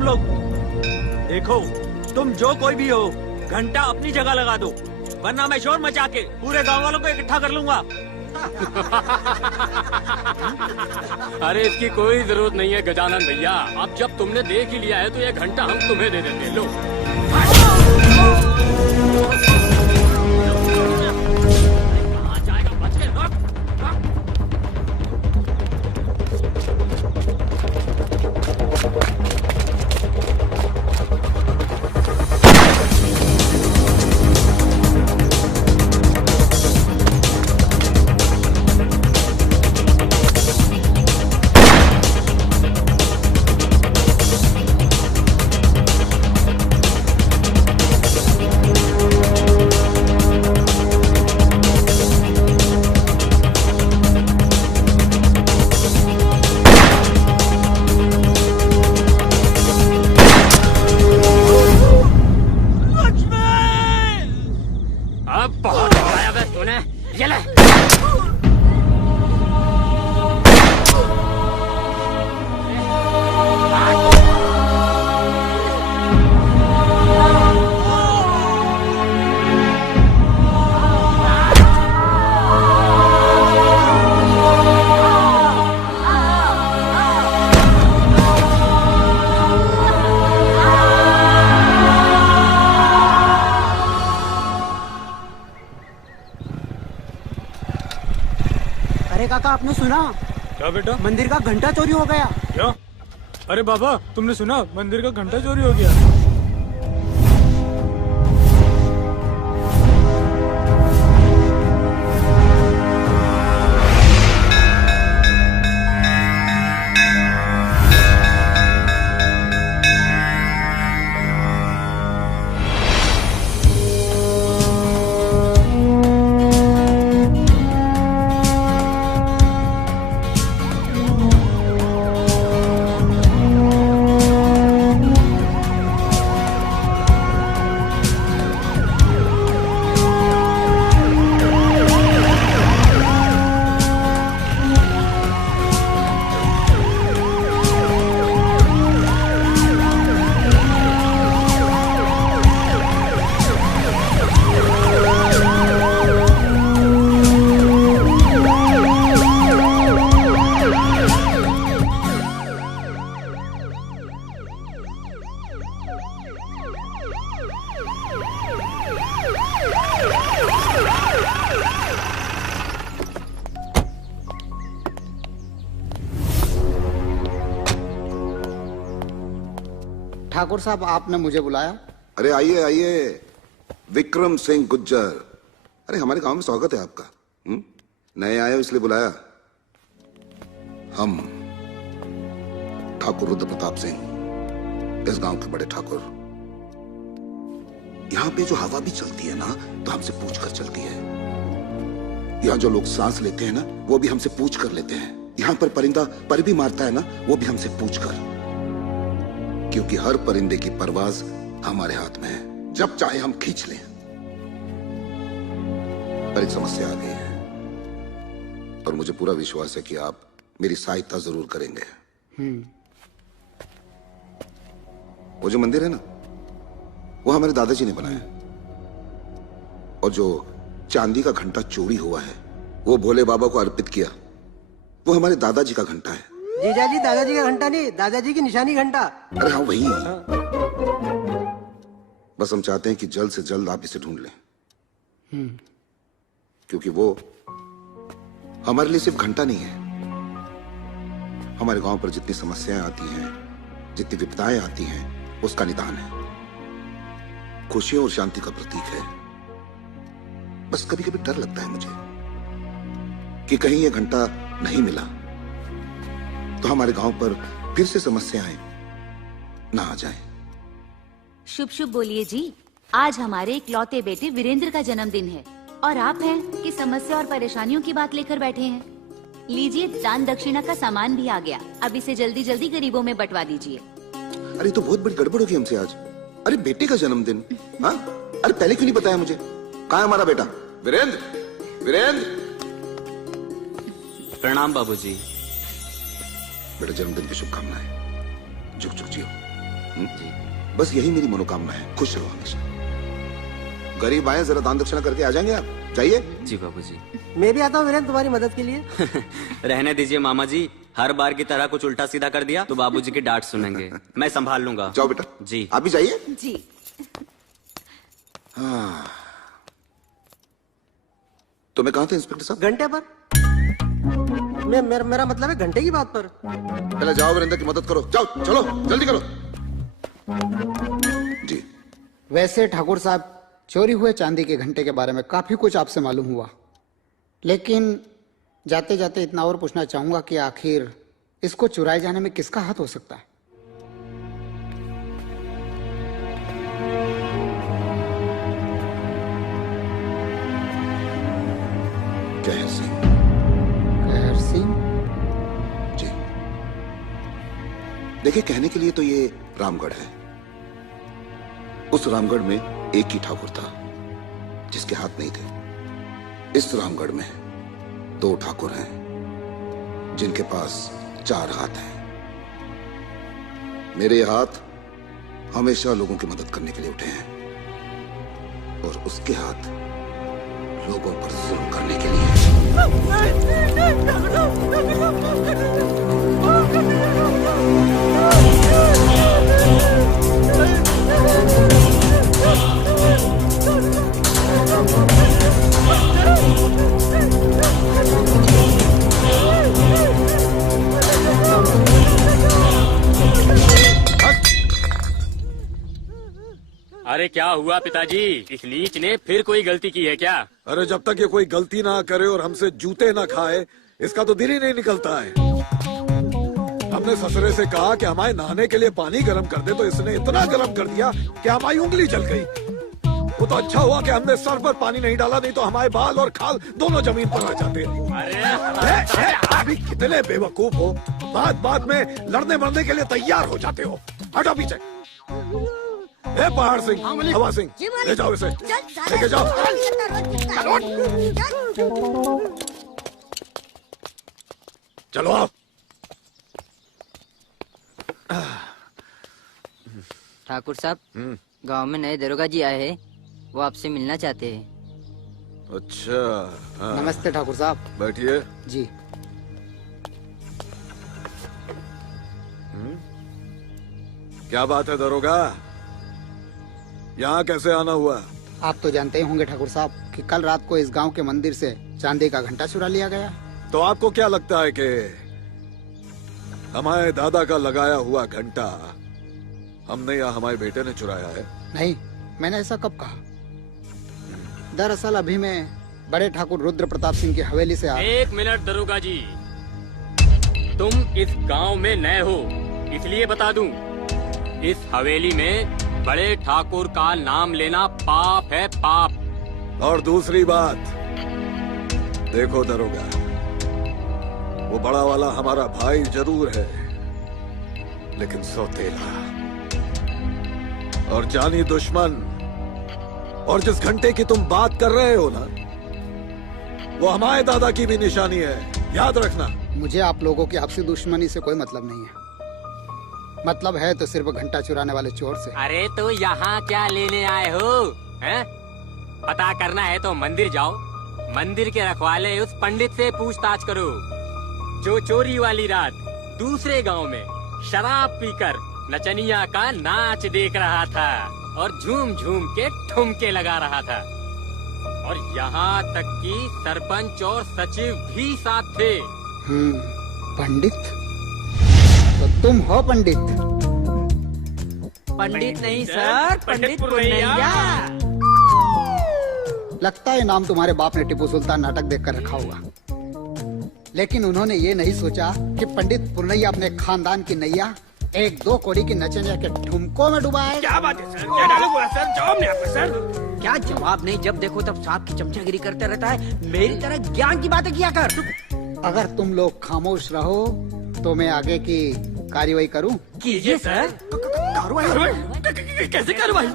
तुम लोग? देखो, तुम जो कोई भी हो, घंटा अपनी जगह लगा दो, वरना मैं शोर मचा के पूरे गांव वालों को इकट्ठा कर लूंगा। अरे इसकी कोई जरूरत नहीं है गजानन भैया। अब जब तुमने देख ही लिया है तो ये घंटा हम तुम्हें दे देते। लो। कहाँ जाएगा? बच के रुक। बहुत दौड़ाया बे तूने। ये ले। अरे काका, आपने सुना? क्या बेटा? मंदिर का घंटा चोरी हो गया। क्या? अरे बाबा, तुमने सुना? मंदिर का घंटा चोरी हो गया। ठाकुर साहब, आपने मुझे बुलाया? अरे आइए आइए, विक्रम सिंह गुज्जर। अरे हमारे गांव में स्वागत है आपका। नए आए हो इसलिए बुलाया। हम ठाकुर रुद्र प्रताप सिंह, इस गांव के बड़े ठाकुर। यहां पे जो हवा भी चलती है ना, तो हमसे पूछ कर चलती है। यहां जो लोग सांस लेते हैं ना, वो भी हमसे पूछ कर लेते हैं। यहां पर परिंदा पर भी मारता है ना, वो भी हमसे पूछ कर। क्योंकि हर परिंदे की परवाज हमारे हाथ में है, जब चाहे हम खींच लें। पर एक समस्या आ गई है और मुझे पूरा विश्वास है कि आप मेरी सहायता जरूर करेंगे। वो जो मंदिर है ना, वो हमारे दादाजी ने बनाया। और जो चांदी का घंटा चोरी हुआ है, वो भोले बाबा को अर्पित किया। वो हमारे दादाजी का घंटा है। जीजाजी, दादाजी का घंटा नहीं, दादाजी की निशानी घंटा। अरे हाँ, वही। बस हम चाहते हैं कि जल्द से जल्द आप इसे ढूंढ लें। क्योंकि वो हमारे लिए सिर्फ घंटा नहीं है। हमारे गांव पर जितनी समस्याएं आती हैं, जितनी विपदाएं आती हैं, उसका निदान है। खुशियों और शांति का प्रतीक है। बस कभी कभी डर लगता है मुझे कि कहीं ये घंटा नहीं मिला तो हमारे गांव पर फिर से समस्याएं ना आ जाएं। शुभ शुभ बोलिए जी। आज हमारे इकलौते बेटे वीरेंद्र का जन्मदिन है और आप हैं कि समस्या और परेशानियों की बात लेकर बैठे हैं। लीजिए, दान दक्षिणा का सामान भी आ गया। अब इसे जल्दी जल्दी गरीबों में बंटवा दीजिए। अरे तो बहुत बड़ी गड़बड़ होगी हमसे आज। अरे बेटे का जन्मदिन। हाँ, अरे पहले क्यों नहीं बताया मुझे? कहाँ है हमारा बेटा वीरेंद्र? वीरेंद्र, प्रणाम बाबूजी। बेटा, जन्मदिन की शुभकामनाएं। झुक झुक जियो। बस यही मेरी मनोकामना है, खुश रहो हमेशा। गरीब आए, जरा दान दक्षिणा करके आ जाएंगे आप, चाहिए? जी बाबूजी। मैं भी आता हूँ वीरेंद्र तुम्हारी मदद के लिए। रहने दीजिए मामा जी, हर बार की तरह कुछ उल्टा सीधा कर दिया तो बाबूजी की डांट सुनेंगे। मैं संभाल लूंगा। जाओ बेटा। जी। आप भी जाइए। जी। तो मैं कहाँ थे इंस्पेक्टर साहब? घंटे पर। मेरा मतलब है घंटे की बात पर। पहले जाओ वीरेंद्र की मदद करो, जाओ चलो जल्दी करो। जी वैसे ठाकुर साहब, चोरी हुए चांदी के घंटे के बारे में काफी कुछ आपसे मालूम हुआ, लेकिन जाते जाते इतना और पूछना चाहूंगा कि आखिर इसको चुराए जाने में किसका हाथ हो सकता है? कहर सिंह। कहर सिंह? जी देखिए, कहने के लिए तो ये रामगढ़ है। उस रामगढ़ में एक ही ठाकुर था जिसके हाथ नहीं थे। इस रामगढ़ में 2 ठाकुर हैं जिनके पास 4 हाथ हैं। मेरे हाथ हमेशा लोगों की मदद करने के लिए उठे हैं और उसके हाथ लोगों पर जुल्म करने के लिए। अरे क्या हुआ पिताजी, इस लीच ने फिर कोई गलती की है क्या? अरे जब तक ये कोई गलती ना करे और हमसे जूते ना खाए, इसका तो दिल ही नहीं निकलता है। हमने ससुरे से कहा कि हमारे नहाने के लिए पानी गर्म कर दे, तो इसने इतना गर्म कर दिया कि हमारी उंगली जल गई। वो तो अच्छा हुआ कि हमने सर पर पानी नहीं डाला, नहीं तो हमारे बाल और खाल दोनों जमीन पर आ जाते। अभी कितने बेवकूफ हो, बात में लड़ने मरने के लिए तैयार हो जाते हो। हटो पीछे। ए पहाड़ सिंह, हवा सिंह, ले जाओ इसे, लेके जाओ। चलो आओ। ठाकुर साहब, गांव में नए दरोगा जी आए हैं, वो आपसे मिलना चाहते हैं। अच्छा हाँ। नमस्ते ठाकुर साहब। बैठिए। जी। क्या बात है दरोगा, यहाँ कैसे आना हुआ? आप तो जानते ही होंगे ठाकुर साहब कि कल रात को इस गांव के मंदिर से चांदी का घंटा चुरा लिया गया। तो आपको क्या लगता है कि हमारे दादा का लगाया हुआ घंटा हमने या हमारे बेटे ने चुराया है? नहीं, मैंने ऐसा कब कहा। दरअसल अभी मैं बड़े ठाकुर रुद्र प्रताप सिंह की हवेली से आया। 1 मिनट दरोगा जी, तुम इस गांव में नए हो इसलिए बता दूं, इस हवेली में बड़े ठाकुर का नाम लेना पाप है, पाप। और दूसरी बात, देखो दरोगा, वो बड़ा वाला हमारा भाई जरूर है, लेकिन सौतेला और जानी दुश्मन। और जिस घंटे की तुम बात कर रहे हो ना, वो हमारे दादा की भी निशानी है, याद रखना। मुझे आप लोगों की आपसी दुश्मनी से कोई मतलब नहीं है। मतलब है तो सिर्फ घंटा चुराने वाले चोर से। अरे तो यहाँ क्या लेने आए हो, हैं? पता करना है तो मंदिर जाओ, मंदिर के रखवाले उस पंडित से पूछताछ करो जो चोरी वाली रात दूसरे गांव में शराब पीकर नचनिया का नाच देख रहा था और झूम झूम के ठुमके लगा रहा था। और यहाँ तक कि सरपंच और सचिव भी साथ थे। पंडित? तो तुम हो पंडित? पंडित नहीं सर, पंडित पुरनैया। लगता है नाम तुम्हारे बाप ने टिप्पू सुल्तान नाटक देखकर रखा होगा, लेकिन उन्होंने ये नहीं सोचा कि पंडित पुरनैया अपने खानदान की नैया 1-2 कोड़ी की नचनिया के ठुमकों में डुबाए। क्या बात है सर, क्या डायलॉग हुआ सर? जवाब नहीं आपका सर। क्या जवाब नहीं, जब देखो तब सांप की चमचागिरी करते रहता है। मेरी तरह ज्ञान की बातें किया कर। अगर तुम लोग खामोश रहो तो मैं आगे की कार्रवाई करूं? कीजिए सर। कैसे कार्रवाई?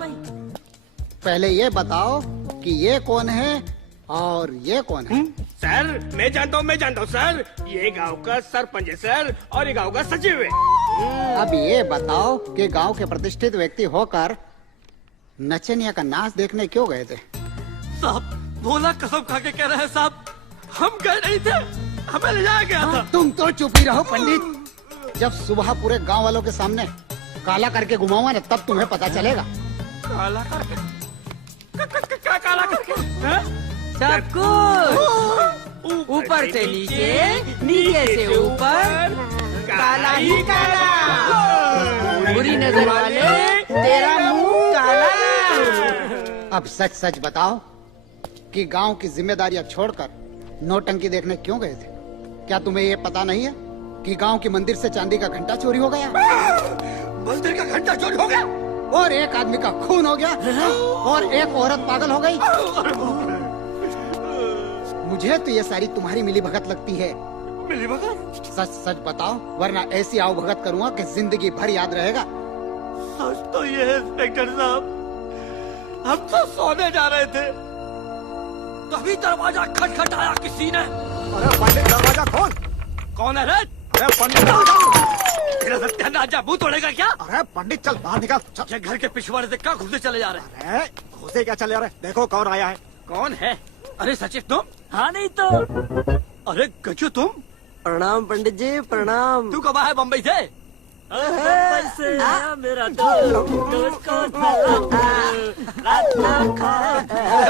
पहले ये बताओ कि ये कौन है और ये कौन है? सर मैं जानता हूँ सर, ये गांव का सरपंच है सर, और ये गांव का सचिव है। अब ये बताओ कि गांव के प्रतिष्ठित व्यक्ति होकर नचनिया का नाच देखने क्यों गए थे? साहब भोला कसम खा के कह रहे हैं साहब, हम गए नहीं थे, हमें ले जाया गया था। तुम तो चुप ही रहो पंडित। जब सुबह पूरे गांव वालों के सामने काला करके घुमाऊंगा ना, तब तुम्हें पता चलेगा। काला करके? क्या काला करके? सब कुछ ऊपर से नीचे, नीचे से ऊपर, काला ही काला। बुरी नजर वाले तेरा मुंह काला। अब सच सच बताओ कि गांव की जिम्मेदारियां छोड़कर नौटंकी देखने क्यों गए थे? क्या तुम्हें ये पता नहीं है कि गांव के मंदिर से चांदी का घंटा चोरी हो गया? मंदिर का घंटा चोरी हो गया और एक आदमी का खून हो गया और एक औरत पागल हो गई। मुझे तो ये सारी तुम्हारी मिली भगत लगती है। मिली भगत? सच सच बताओ, वरना ऐसी आओ भगत करूंगा कि जिंदगी भर याद रहेगा। सच तो ये है इंस्पेक्टर साहब, हम तो सोने जा रहे थे, तभी दरवाजा खटखटाया किसी ने। अरे पंडित दरवाजा खोल। कौन है रे? अरे पंडित तेरा सत्यानाश मुंह तोड़ेगा क्या? अरे पंडित चल बाहर निकल। ये घर के पिछवाड़े से क्या घुसे चले जा रहे हैं? अरे घुसे क्या चले रहे? देखो कौन आया है। कौन है? अरे सचिव तुम? हाँ नहीं तो। अरे गज्जू तुम? प्रणाम पंडित जी, प्रणाम। तू कब आया बम्बई से? मेरा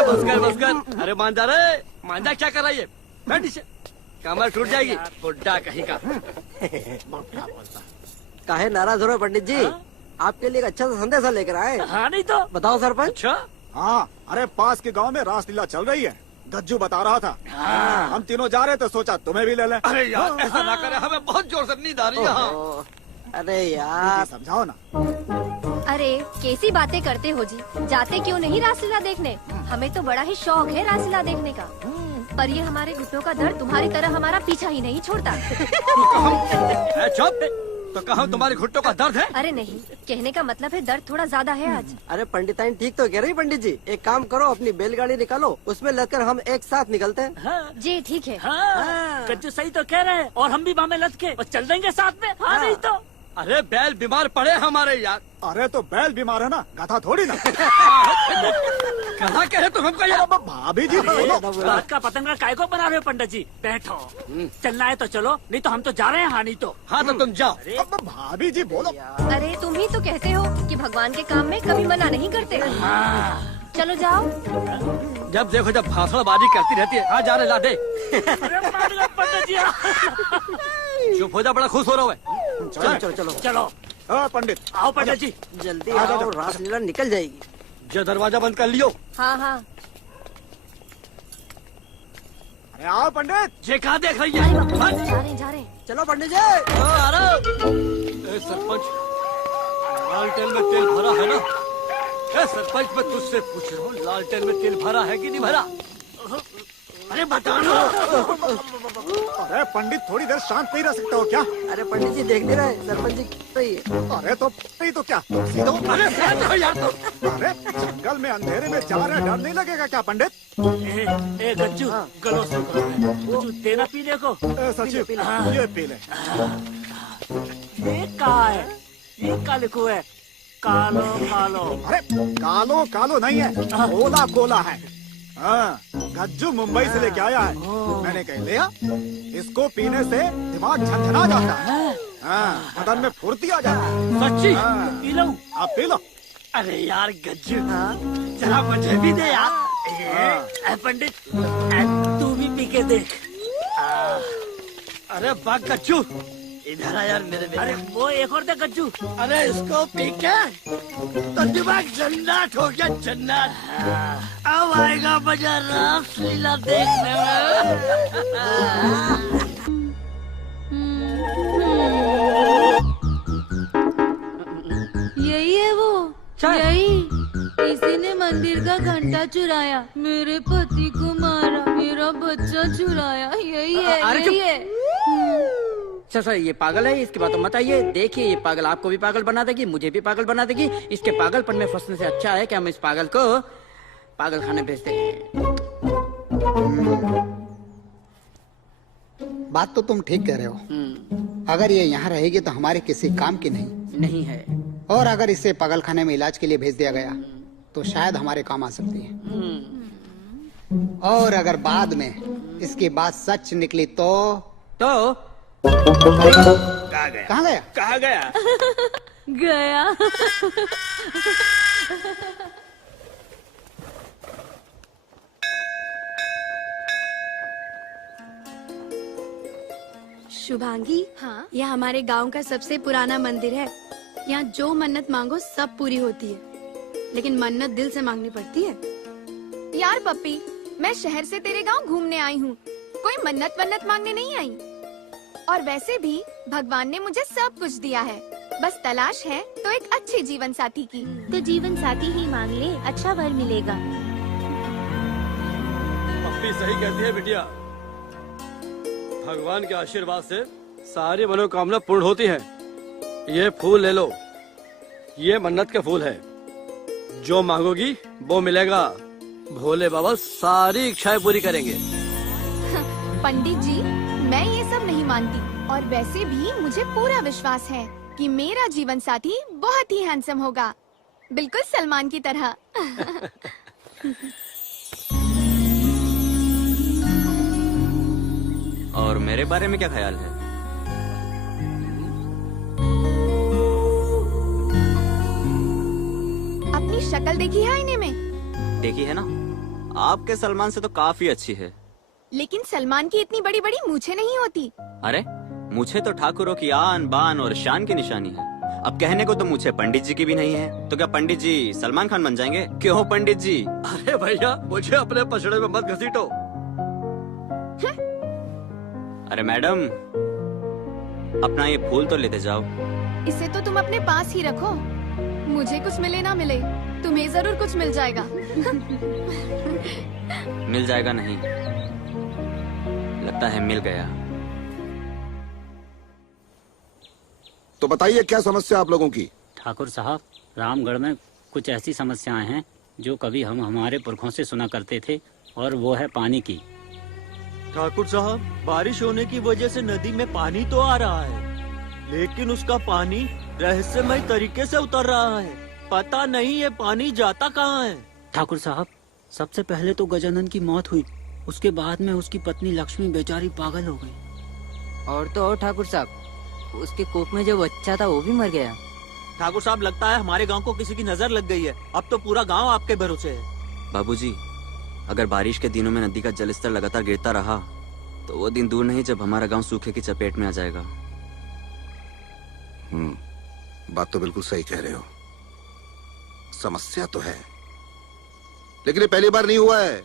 बस कर। अरे मांझा क्या कर रही है? बैठ नीचे, कमर टूट जाएगी बुड्ढा कहीं का। काहे नाराज हो रहे पंडित जी? आपके लिए एक अच्छा सा संदेशा लेकर आए। हाँ नहीं तो। बताओ सरपंच। अच्छा हाँ, अरे पास के गांव में रासलीला चल रही है, गज्जू बता रहा था। हम तीनों जा रहे थे, सोचा तुम्हें भी ले लें। अरे यार ऐसा ना करे, हमें बहुत जोर से नींद आ रही है। अरे यार समझाओ ना। अरे कैसी बातें करते हो जी, जाते क्यों नहीं रासलीला देखने? हमें तो बड़ा ही शौक है रासलीला देखने का, पर ये हमारे घुटनों का दर्द तुम्हारी तरह हमारा पीछा ही नहीं छोड़ता। चुप, तो कहा तुम्हारे घुटनों का दर्द है? अरे नहीं, कहने का मतलब है दर्द थोड़ा ज्यादा है आज। अरे पंडिताइन ठीक तो कह रही पंडित जी। एक काम करो, अपनी बैलगाड़ी निकालो, उसमें लगकर हम एक साथ निकलते हैं। हाँ। जी ठीक है। कच्चू सही तो कह रहे हैं, और हम भी मामे लद के और चल देंगे साथ में। हाँ नहीं तो। अरे बैल बीमार पड़े हमारे यार। अरे तो बैल बीमार है ना, गधा थोड़ी ना। कहाँ कहे तुम हमको यार? भाभी जी बोलो। रात का पतंगा काय को बना रहे हो पंडित जी? बैठो, चलना है तो चलो, नहीं तो हम तो जा रहे हैं। हाँ नहीं तो। हाँ तो तुम जाओ। भाभी जी बोलो। अरे तुम ही तो कहते हो कि भगवान के काम में कभी मना नहीं करते। चलो जाओ। जब देखो जब भाषणबाजी करती रहती है। हाँ जा रहे लादे। पंडित जी चुप हो जा, बड़ा खुश हो रहा है। चलो चलो चलो चलो पंडित आओ पंडित जी, जल्दी आओ, रासलीला निकल जाएगी। जो दरवाजा बंद कर लियो। हाँ हाँ। अरे आओ पंडित। ये कहाँ देख रही जा है? रहे हैं। चलो पंडित जी। सरपंच, लालटेन में तेल भरा है ना? सरपंच मैं तुझसे पूछ रहा हूँ, लालटेन में तेल भरा है कि नहीं भरा? अरे बता ना। अरे पंडित थोड़ी देर शांत नहीं रह सकते हो क्या? अरे पंडित जी देख नहीं रहे, सरपंच जी सही है। अरे तो नहीं तो क्या? सीधो। अरे यार तो। अरे जंगल में अंधेरे में जा रहे, डर नहीं लगेगा क्या पंडित? ए गज्जू, गलो से गज्जू तेरा पीने को। सचिव ये पी ले। ये कहाँ है? ये का लिखो है? कालो कालो। अरे कालो कालो नहीं है, कोला कोला है। हाँ, गज्जू मुंबई से लेके आया है, मैंने कह लिया इसको पीने से दिमाग झंझना जाता है। हाँ, बदन में फुर्ती आ जाती है। सच्ची? हाँ। P low. आप पी लो। अरे यार गज्जू, जरा मुझे भी दे यार। पंडित तू भी पी के देख। अरे वाह गज्जू, इधर आ यार मेरे बेटे। अरे वो एक और दे गज्जू। अरे इसको पी के तो दिमाग जन्नत हो गया, जन्नत। अब आएगा मजा रासलीला देखने में। यही है वो, यही किसी ने मंदिर का घंटा चुराया, मेरे पति को मारा, मेरा बच्चा चुराया। यही है, यही है। सर ये पागल है, इसकी बातों मत आइए। देखिए ये पागल आपको भी पागल बना देगी, मुझे भी पागल बना देगी। इसके पागलपन में फंसने से अच्छा है कि हम इस पागल को पागल खाने भेज दें। बात तो तुम ठीक कह रहे हो। अगर ये यहाँ रहेगी तो हमारे किसी काम की नहीं है। और अगर इसे पागलखाने में इलाज के लिए भेज दिया गया तो शायद हमारे काम आ सकती है। और अगर बाद में इसकी बात सच निकली तो कहाँ गया? कहाँ गया? कहाँ गया? गया। शुभांगी, हाँ, यह हमारे गांव का सबसे पुराना मंदिर है। यहाँ जो मन्नत मांगो सब पूरी होती है, लेकिन मन्नत दिल से मांगनी पड़ती है। यार पप्पी, मैं शहर से तेरे गांव घूमने आई हूँ, कोई मन्नत वन्नत मांगने नहीं आई। और वैसे भी भगवान ने मुझे सब कुछ दिया है, बस तलाश है तो एक अच्छे जीवन साथी की। तो जीवन साथी ही मांग ले, अच्छा वर मिलेगा। पप्पी सही कहती है बिटिया, भगवान के आशीर्वाद से सारी मनोकामना पूर्ण होती है। ये फूल ले लो, ये मन्नत के फूल है, जो मांगोगी वो मिलेगा। भोले बाबा सारी इच्छाएं पूरी करेंगे। पंडित जी, मैं ये सब नहीं मानती, और वैसे भी मुझे पूरा विश्वास है कि मेरा जीवन साथी बहुत ही हैंडसम होगा, बिल्कुल सलमान की तरह। और मेरे बारे में क्या ख्याल है? अपनी शक्ल देखी है आईने में? देखी है ना, आपके सलमान से तो काफी अच्छी है। लेकिन सलमान की इतनी बड़ी बड़ी मूछें नहीं होती। अरे मुझे तो ठाकुरों की आन बान और शान की निशानी है। अब कहने को तो मुझे पंडित जी की भी नहीं है, तो क्या पंडित जी सलमान खान बन जाएंगे? क्यों पंडित जी? अरे भैया, मुझे अपने पछड़े में मत घसीटो। अरे मैडम, अपना ये फूल तो लेते जाओ। इसे तो तुम अपने पास ही रखो, मुझे कुछ मिले ना मिले, तुम्हें जरूर कुछ मिल जाएगा। मिल जाएगा नहीं, लगता है मिल गया। तो बताइए क्या समस्या आप लोगों की? ठाकुर साहब, रामगढ़ में कुछ ऐसी समस्याएं हैं जो कभी हम हमारे पुरखों से सुना करते थे, और वो है पानी की। ठाकुर साहब, बारिश होने की वजह से नदी में पानी तो आ रहा है, लेकिन उसका पानी रहस्यमय तरीके से उतर रहा है। पता नहीं ये पानी जाता कहाँ है। ठाकुर साहब, सबसे पहले तो गजानन की मौत हुई, उसके बाद में उसकी पत्नी लक्ष्मी बेचारी पागल हो गई। और तो और ठाकुर साहब, उसके कोख में जो बच्चा था वो भी मर गया। ठाकुर साहब, लगता है हमारे गांव को किसी की नजर लग गई है। अब तो पूरा गांव आपके भरोसे है। बाबूजी, अगर बारिश के दिनों में नदी का जलस्तर लगातार गिरता रहा तो वो दिन दूर नहीं जब हमारा गांव सूखे की चपेट में आ जाएगा। बात तो बिल्कुल सही कह रहे हो, समस्या तो है, लेकिन ये पहली बार नहीं हुआ है।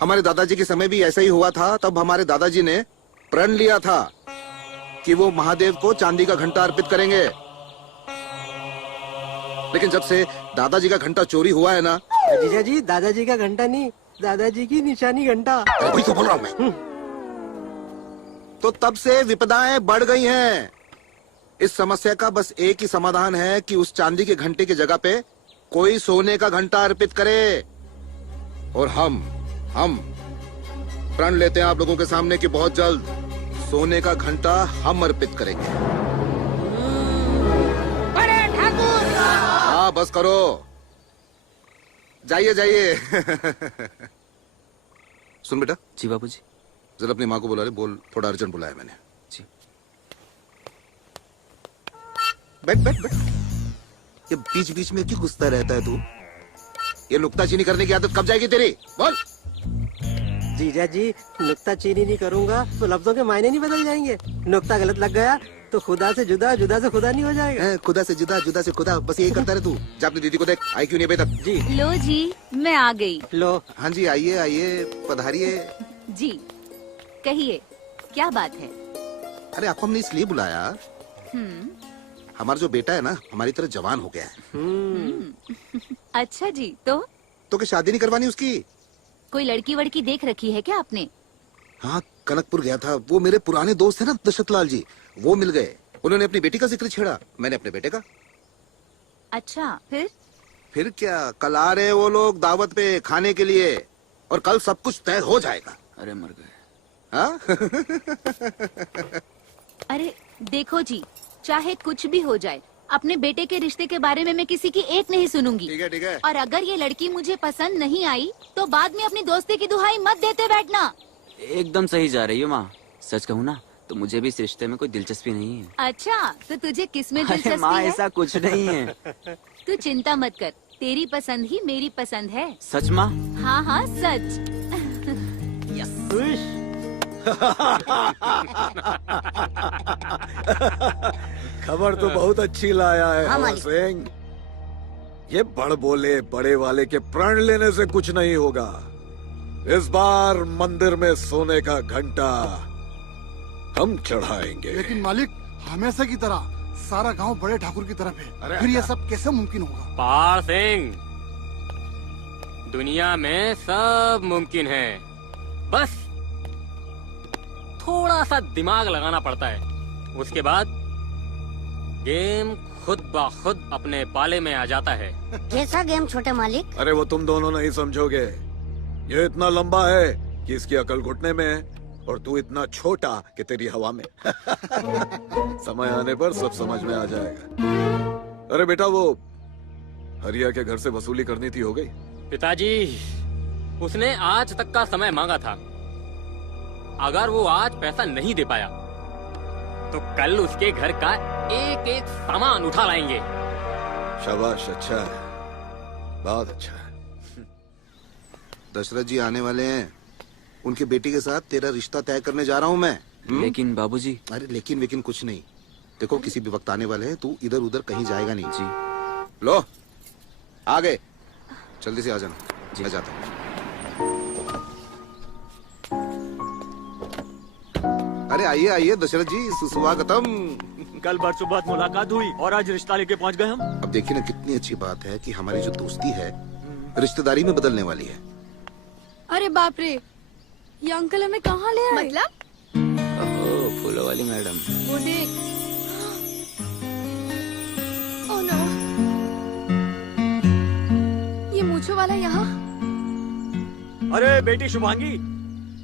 हमारे दादाजी के समय भी ऐसा ही हुआ था। तब हमारे दादाजी ने प्रण लिया था कि वो महादेव को चांदी का घंटा अर्पित करेंगे, लेकिन जब से दादाजी का घंटा चोरी हुआ है ना। जीजा जी, दादाजी का घंटा नहीं, दादाजी की निशानी घंटा। वही तो बोल रहा हूं मैं। तो तब से विपदाएं बढ़ गई हैं। इस समस्या का बस एक ही समाधान है कि उस चांदी के घंटे की जगह पे कोई सोने का घंटा अर्पित करे। और हम प्रण लेते हैं आप लोगों के सामने कि बहुत जल्द सोने का घंटा हम अर्पित करेंगे। बड़े ठाकुर! हाँ, बस करो, जाइए जाइए। सुन बेटा। जी बाबूजी। जरा अपनी माँ को बुला ले, बोल थोड़ा अर्जेंट बुलाया मैंने। जी। बैठ बैठ बैठ। ये बीच बीच में क्यों घुसता रहता है तू? ये नुक्ताचीनी करने की आदत कब जाएगी तेरी? बोल। जीजा जी, नुक्ताचीनी नहीं करूंगा तो लफ्जों के मायने नहीं बदल जाएंगे। नुक्ता गलत लग गया तो खुदा से जुदा, जुदा से खुदा नहीं हो जाएगा। खुदा से जुदा, जुदा से खुदा, बस यही करता रहे तू। जा अपनी दीदी को देख, आई क्यों नहीं अभी तक? जी। लो जी, मैं आ गई। लो। हाँ जी, आइए आइए, पधारिए। जी, कहिए क्या बात है? अरे आपको हमने इसलिए बुलाया, हमारा जो बेटा है ना, हमारी तरह जवान हो गया है। अच्छा जी, तो क्या शादी नहीं करवानी उसकी? कोई लड़की वड़की देख रखी है क्या आपने? हाँ, कनकपुर गया था, वो मेरे पुराने दोस्त है ना दशरथ लाल जी, वो मिल गए। उन्होंने अपनी बेटी का जिक्र छेड़ा, मैंने अपने बेटे का। अच्छा, फिर क्या, कल आ रहे वो लोग दावत पे खाने के लिए, और कल सब कुछ तय हो जाएगा। अरे मर गए। हाँ? अरे देखो जी, चाहे कुछ भी हो जाए, अपने बेटे के रिश्ते के बारे में मैं किसी की एक नहीं सुनूंगी। ठीक है ठीक है। और अगर ये लड़की मुझे पसंद नहीं आई तो बाद में अपनी दोस्ती की दुहाई मत देते बैठना। एकदम सही जा रही हो माँ। सच कहूँ ना तो मुझे भी इस रिश्ते में कोई दिलचस्पी नहीं है। अच्छा, तो तुझे किसमें अरे दिलचस्पी माँ, है? ऐसा कुछ नहीं है। तू चिंता मत कर, तेरी पसंद ही मेरी पसंद है। सच माँ? हाँ हाँ सच। खबर तो बहुत अच्छी लाया है हाँ, हवा मालिक। सिंह। ये बड़ बोले बड़े वाले के प्रण लेने से कुछ नहीं होगा। इस बार मंदिर में सोने का घंटा हम चढ़ाएंगे। लेकिन मालिक, हमेशा की तरह सारा गांव बड़े ठाकुर की तरफ है, फिर ये सब कैसे मुमकिन होगा? पहाड़ सिंह, दुनिया में सब मुमकिन है, बस थोड़ा सा दिमाग लगाना पड़ता है। उसके बाद गेम खुद ब खुद अपने पाले में आ जाता है। कैसा गेम छोटे मालिक? अरे वो तुम दोनों नहीं समझोगे। ये इतना लंबा है कि इसकी अकल घुटने में है और तू इतना छोटा कि तेरी हवा में। समय आने पर सब समझ में आ जाएगा। अरे बेटा, वो हरिया के घर से वसूली करनी थी, हो गई? पिताजी, उसने आज तक का समय मांगा था। अगर वो आज पैसा नहीं दे पाया तो कल उसके घर का एक एक सामान उठा लाएंगे। शाबाश, अच्छा है, बहुत अच्छा है। दशरथ जी आने वाले हैं, उनकी बेटी के साथ तेरा रिश्ता तय करने जा रहा हूँ मैं। लेकिन बाबूजी। अरे लेकिन कुछ नहीं। देखो, किसी भी वक्त आने वाले हैं, तू इधर उधर कहीं जाएगा नहीं। जी। लो आ गए, जल्दी से आ जाना। मैं जाता हूँ। अरे आइए आइए दशरथ जी, सुस्वागतम। कल बरसुबात मुलाकात हुई और आज रिश्ता लेके पहुंच गए हम। अब देखिए ना, कितनी अच्छी बात है कि हमारी जो दोस्ती है रिश्तेदारी में बदलने वाली है। अरे बाप रे, ये अंकल हमें कहाँ ले आए? मतलब? ओह, फूलों वाली मैडम। वो देख। ओह नो, ये मूंछों वाला यहाँ? अरे बेटी शुभांगी,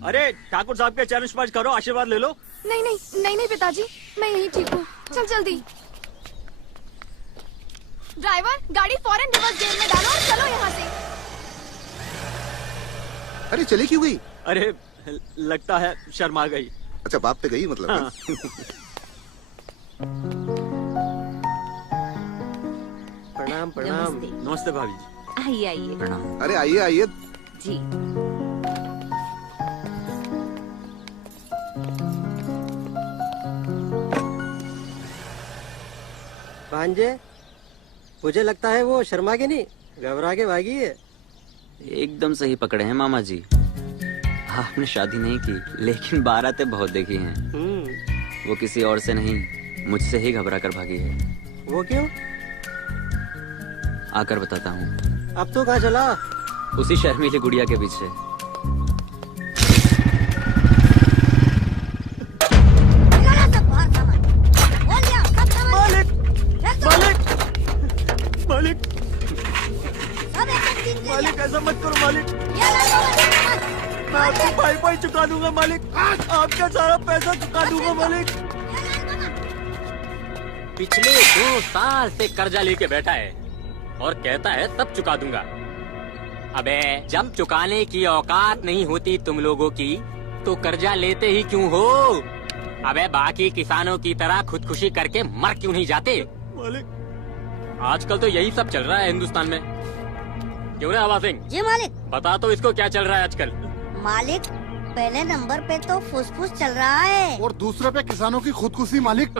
अरे ठाकुर साहब के चरण स्पर्श करो, आशीर्वाद ले लो। नहीं नहीं नहीं नहीं पिताजी, मैं यही ठीक हूँ। चल जल्दी। ड्राइवर, गाड़ी फौरन रिवर्स गियर में डालो और चलो यहाँ से। अरे चली क्यों गई? अरे लगता है शर्मा गई। अच्छा, बाप पे गई मतलब। हाँ। प्रणाम प्रणाम। नमस्ते भाभी जी। आइए आइए। प्रणाम। अरे आइए आइए। जी। भांजे, मुझे लगता है वो शर्मा के नहीं, घबरा के भागी है। एकदम सही पकड़े हैं मामा जी। आपने शादी नहीं की, लेकिन बारातें बहुत देखी हैं। वो किसी और से नहीं, मुझसे ही घबरा कर भागी है। वो क्यों? आकर बताता हूँ। अब तो कहाँ चला? उसी शर्मीली गुड़िया के पीछे। मालिक, मालिक ऐसा मत करो मालिक। मैं आपको पाई चुका दूंगा मालिक, आपका सारा पैसा चुका दूंगा मालिक। पिछले 2 साल से कर्जा लेके बैठा है और कहता है सब चुका दूंगा। अबे, जब चुकाने की औकात नहीं होती तुम लोगों की तो कर्जा लेते ही क्यों हो? अबे, बाकी किसानों की तरह खुदकुशी करके मर क्यों नहीं जाते? मालिक, आजकल तो यही सब चल रहा है हिंदुस्तान में। क्यों रे हवा सिंह? जी मालिक। बता तो इसको क्या चल रहा है आजकल? मालिक, पहले नंबर पे तो फुसफुस चल रहा है और दूसरे पे किसानों की खुदकुशी मालिक।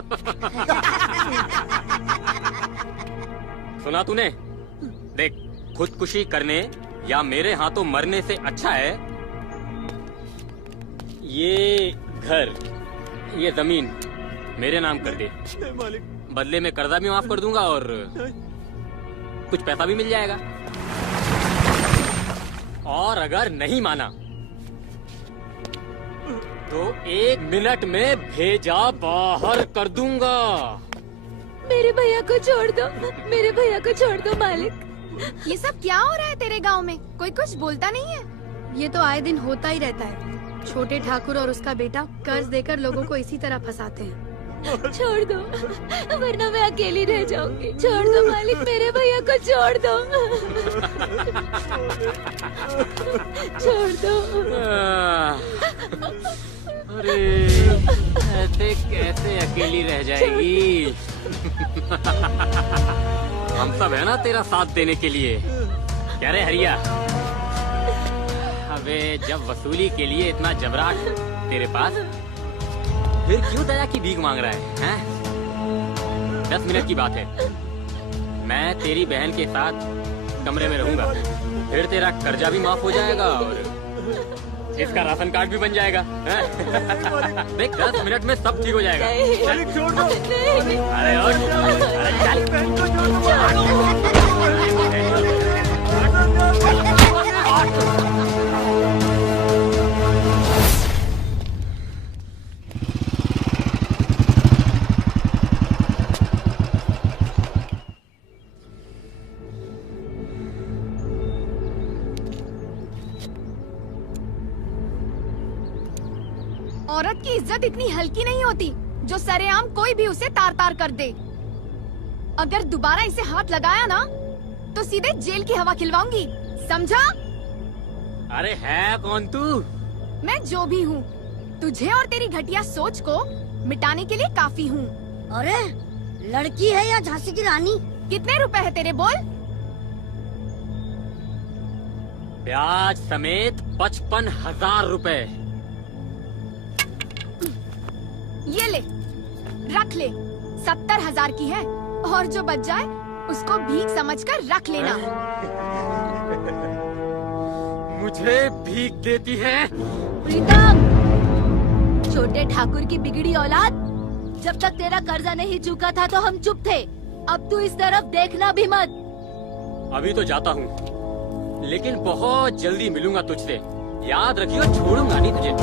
सुना तूने? देख, खुदकुशी करने या मेरे हाथों मरने से अच्छा है ये घर, ये जमीन मेरे नाम कर दे। मालिक। बदले में कर्जा भी माफ कर दूंगा और कुछ पैसा भी मिल जाएगा। और अगर नहीं माना तो 1 मिनट में भेजा बाहर कर दूंगा। मेरे भैया को छोड़ दो, मेरे भैया को छोड़ दो मालिक। ये सब क्या हो रहा है तेरे गांव में? कोई कुछ बोलता नहीं है? ये तो आए दिन होता ही रहता है। छोटे ठाकुर और उसका बेटा कर्ज देकर लोगों को इसी तरह फंसाते हैं। छोड़ दो, वरना मैं अकेली रह जाऊंगी। छोड़ दो मालिक, मेरे भैया को छोड़ दो। छोड़ दो। अरे ऐसे कैसे अकेली रह जाएगी? हम सब है ना तेरा साथ देने के लिए। क्या रे हरिया? अबे जब वसूली के लिए इतना जबराट तेरे पास, फिर क्यों दया की भीख मांग रहा है, हैं? 10 मिनट की बात है, मैं तेरी बहन के साथ कमरे में रहूंगा, फिर तेरा कर्जा भी माफ हो जाएगा और इसका राशन कार्ड भी बन जाएगा। देख 10 मिनट में सब ठीक हो जाएगा। छोड़ दो। अरे औरत की इज्जत इतनी हल्की नहीं होती जो सरेआम कोई भी उसे तार तार कर दे। अगर दोबारा इसे हाथ लगाया ना तो सीधे जेल की हवा खिलवाऊंगी, समझा? अरे है कौन तू? मैं जो भी हूँ, तुझे और तेरी घटिया सोच को मिटाने के लिए काफी हूँ। अरे लड़की है या झांसी की रानी? कितने रुपए है तेरे, बोल? ब्याज समेत 55,000 रुपए। ये ले, रख ले। 70,000 की है, और जो बच जाए उसको भीख समझकर रख लेना। मुझे भीख देती है? प्रीतम, छोटे ठाकुर की बिगड़ी औलाद, जब तक तेरा कर्जा नहीं चुका था तो हम चुप थे। अब तू इस तरफ देखना भी मत। अभी तो जाता हूँ, लेकिन बहुत जल्दी मिलूंगा तुझसे। याद रखियो, छोड़ूंगा नहीं तुझे।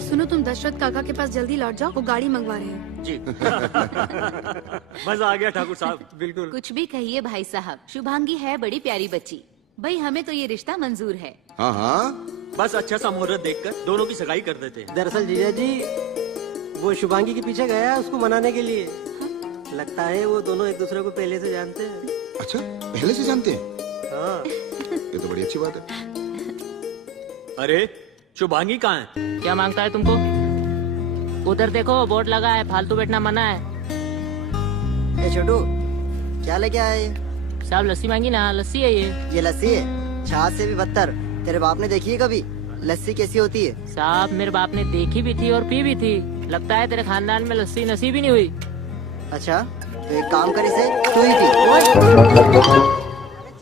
सुनो, तुम दशरथ काका के पास जल्दी लौट जाओ, वो गाड़ी मंगवा रहे हैं। जी। मजा आ गया ठाकुर साहब। बिल्कुल। कुछ भी कहिए भाई साहब, शुभांगी है बड़ी प्यारी बच्ची। भाई हमें तो ये रिश्ता मंजूर है। हाँ हाँ, बस अच्छा सा मुहूर्त देखकर दोनों की सगाई कर देते हैं। दरअसल जीजा जी, वो शुभांगी के पीछे गया है उसको मनाने के लिए। लगता है वो दोनों एक दूसरे को पहले से जानते हैं। अच्छा, पहले से जानते हैं? हाँ। ये तो बड़ी अच्छी बात है। अरे शुभांगी कहाँ है? क्या मांगता है तुमको? उधर देखो, बोर्ड लगा है, फालतू बैठना मना है। ए छोटू, क्या लेके आया ये? साहब लस्सी मांगी ना, लस्सी है ये। ये लस्सी है? छाछ से भी बदतर। तेरे बाप ने देखी है कभी लस्सी कैसी होती है? साहब मेरे बाप ने देखी भी थी और पी भी थी। लगता है तेरे खानदान में लस्सी नसीब ही नहीं हुई। अच्छा, तो एक काम कर, इसे तू ही पी।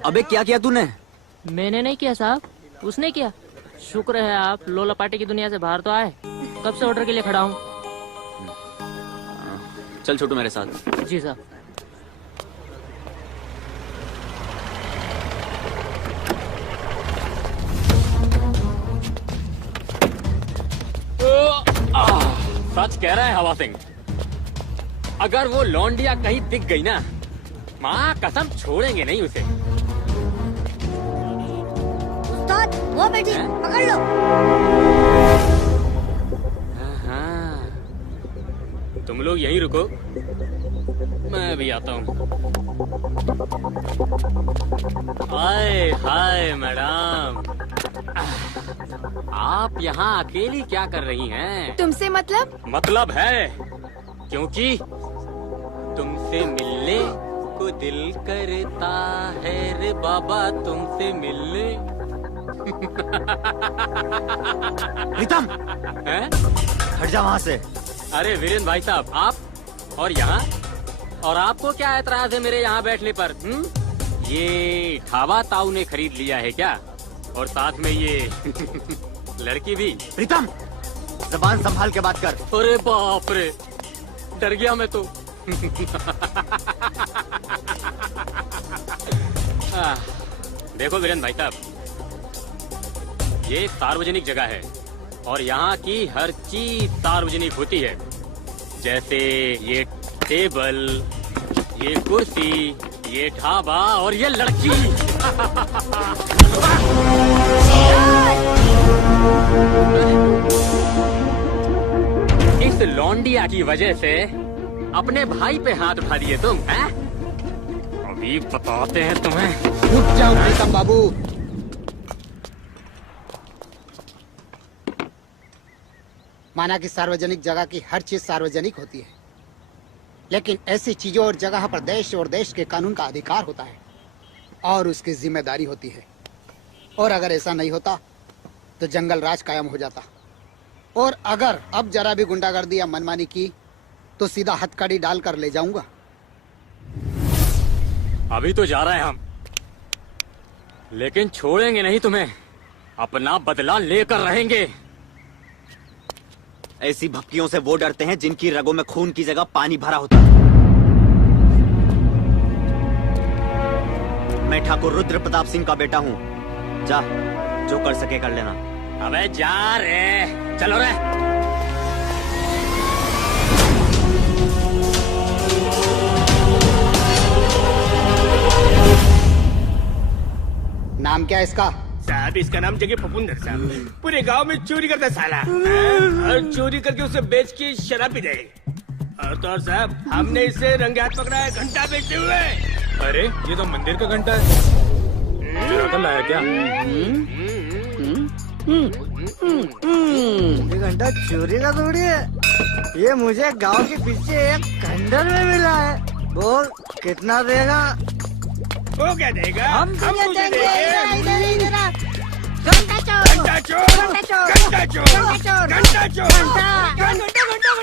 अबे क्या किया तूने? मैंने नहीं किया साहब, उसने किया। शुक्र है आप लोला पार्टी की दुनिया से बाहर तो आए। कब से ऑर्डर के लिए खड़ा हूँ। चल छोटू मेरे साथ। जी साहब। सच कह रहा है हवा सिंह, अगर वो लौंडिया कहीं दिख गई ना, माँ कसम छोड़ेंगे नहीं उसे। उस्ताद, वो बेटी पकड़ लो। हाँ, तुम लोग यहीं रुको, मैं भी आता हूँ। हाय हाय मैडम, आप यहाँ अकेली क्या कर रही हैं? तुमसे मतलब? मतलब है, क्योंकि तुमसे मिलने को दिल करता है रे बाबा, तुमसे मिलने। प्रीतम, हट जा वहाँ से। अरे वीरेंद्र भाई साहब, आप और यहाँ, और आपको क्या एतराज है मेरे यहाँ बैठने पर? ये ठावा ताऊ ने खरीद लिया है क्या? और साथ में ये लड़की भी? प्रीतम, जबान संभाल के बात कर। अरे बाप रे, डर गया मैं तो। देखो वीरेंद्र भाई साहब, ये सार्वजनिक जगह है, और यहाँ की हर चीज सार्वजनिक होती है, जैसे ये टेबल, ये कुर्सी, ये ढाबा और ये लड़की। इस लौंडिया की वजह से अपने भाई पे हाथ उठा दिए तुम, हैं? अभी बताते हैं तुम्हें। उठ जाओ प्रीतम बाबू। माना कि सार्वजनिक जगह की हर चीज सार्वजनिक होती है, लेकिन ऐसी चीजों और जगह पर देश और देश के कानून का अधिकार होता है और उसकी जिम्मेदारी होती है। और अगर ऐसा नहीं होता तो जंगल राज कायम हो जाता। और अगर अब जरा भी गुंडागर्दी या मनमानी की तो सीधा हथकड़ी डालकर ले जाऊंगा। अभी तो जा रहे हैं हम, लेकिन छोड़ेंगे नहीं तुम्हें। अपना बदला लेकर रहेंगे। ऐसी भक्तियों से वो डरते हैं जिनकी रगों में खून की जगह पानी भरा होता है। मैं ठाकुर रुद्र प्रताप सिंह का बेटा हूँ। जा, जो कर सके कर लेना। अबे जा रे, चलो रे। नाम क्या है इसका? साहब इसका नाम जगह फपुंदर साहब। पूरे गांव में चोरी करता साला, और चोरी करके उसे बेच के शराब पी दे। और तो और साहब, हमने इसे रंगे हाथ पकड़ा है घंटा बेचते हुए। अरे ये तो मंदिर का घंटा है, चुरा कर लाया क्या? ये घंटा चोरी का थोड़ी है, ये मुझे गांव के पीछे एक खंडर में मिला है। बोल कितना देगा? वो क्या देगा? हम तुझे देंगे। घंटा चोर, घंटा चोर, घंटा चोर, घंटा चोर। घंटा साहब,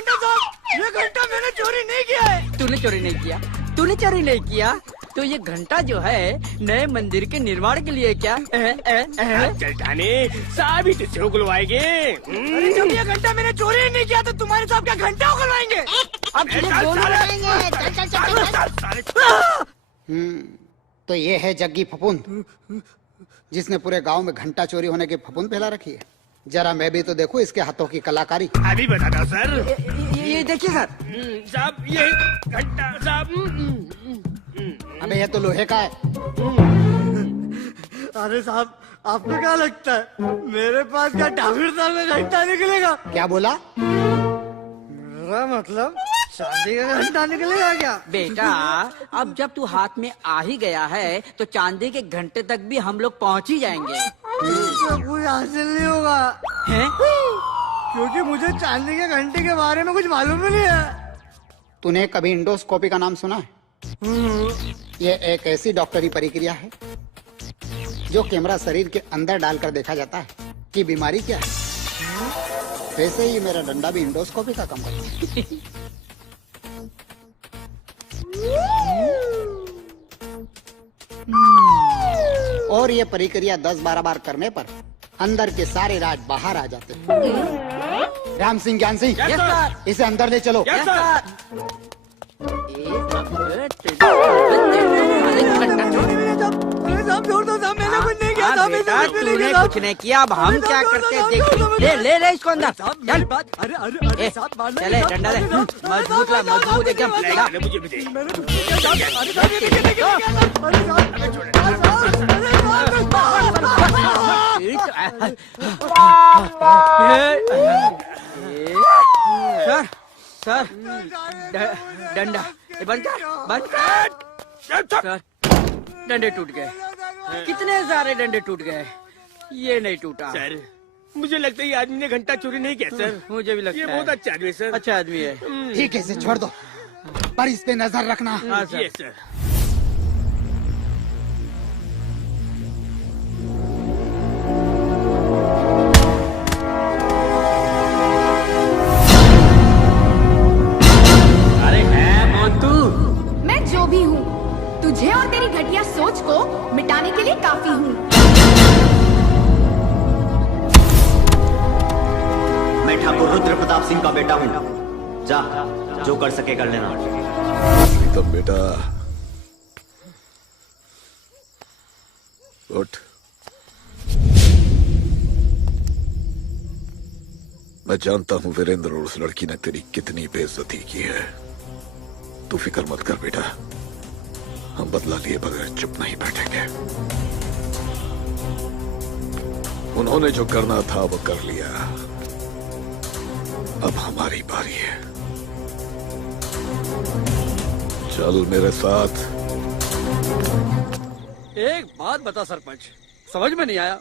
ये घंटा मैंने चोरी नहीं किया है। तूने चोरी नहीं किया? तूने चोरी नहीं किया तो ये घंटा जो है नए मंदिर के निर्माण के लिए क्या? चल ठाने साहब ही तुझसे उगलवाएंगे। अरे जब ये घंटा मैंने चोरी ही नहीं किया तो तुम्हारे साहब क्या घंटा उगलवाएंगे? अब तुझे दोनों लगाएंगे। तो ये है जग्गी फफूंद, जिसने पूरे गांव में घंटा चोरी होने की फफूंद फैला रखी है। जरा मैं भी तो देखूं इसके हाथों की कलाकारी। अभी बताता हूँ सर। ये देखिए सर। साहब ये घंटा साहब। अबे ये तो लोहे का है। अरे साहब, आपको क्या लगता है मेरे पास क्या ठाकुर साहब में घंटा निकलेगा? क्या बोला? मेरा मतलब चांदी का घंटा निकलेगा क्या? बेटा, अब जब तू हाथ में आ ही गया है तो चांदी के घंटे तक भी हम लोग पहुंच ही जाएंगे। कुछ हासिल नहीं होगा है? क्योंकि मुझे चांदी के घंटे के बारे में कुछ मालूम ही नहीं है। तूने कभी इंडोस्कोपी का नाम सुना है? ये एक ऐसी डॉक्टरी प्रक्रिया है जो कैमरा शरीर के अंदर डालकर देखा जाता है कि बीमारी क्या है। वैसे ही मेरा डंडा भी इंडोस्कोपी का काम करता है। और ये प्रक्रिया 10-12 बार करने पर अंदर के सारे राज बाहर आ जाते हैं। राम सिंह, ज्ञान सिंह, इसे अंदर ले चलो। तूने कुछ नहीं किया, अब हम क्या करते हैं देखिए। ले ले इसको अंदर। चले डंडा ले, मजबूत ला, मजबूत एकदम। सर सर, डंडा बंद कर, बंद कर। सर, डंडे टूट गए। कितने सारे डंडे टूट गए, ये नहीं टूटा। सर मुझे लगता है ये आदमी ने घंटा चोरी नहीं किया सर। मुझे भी लगता है ये बहुत अच्छा आदमी है सर। अच्छा आदमी है। ठीक है, इसे छोड़ दो, पर इस पे नजर रखना। हाँ सर। अरे है कौन तू? मैं जो भी हूँ, तुझे और तेरी घटिया सोच को मिटाने के लिए काफी हूँ। मैं ठाकुर रुद्र प्रताप सिंह का बेटा हूँ। जा, जो कर सके कर लेना। प्रीतम बेटा, उठ। मैं जानता हूँ वीरेंद्र और उस लड़की ने तेरी कितनी बेइज्जती की है। तू फिक्र मत कर बेटा, हम बदला लिए बगैर चुप नहीं बैठेंगे। उन्होंने जो करना था वो कर लिया, अब हमारी बारी है। चल मेरे साथ। एक बात बता सरपंच, समझ में नहीं आया,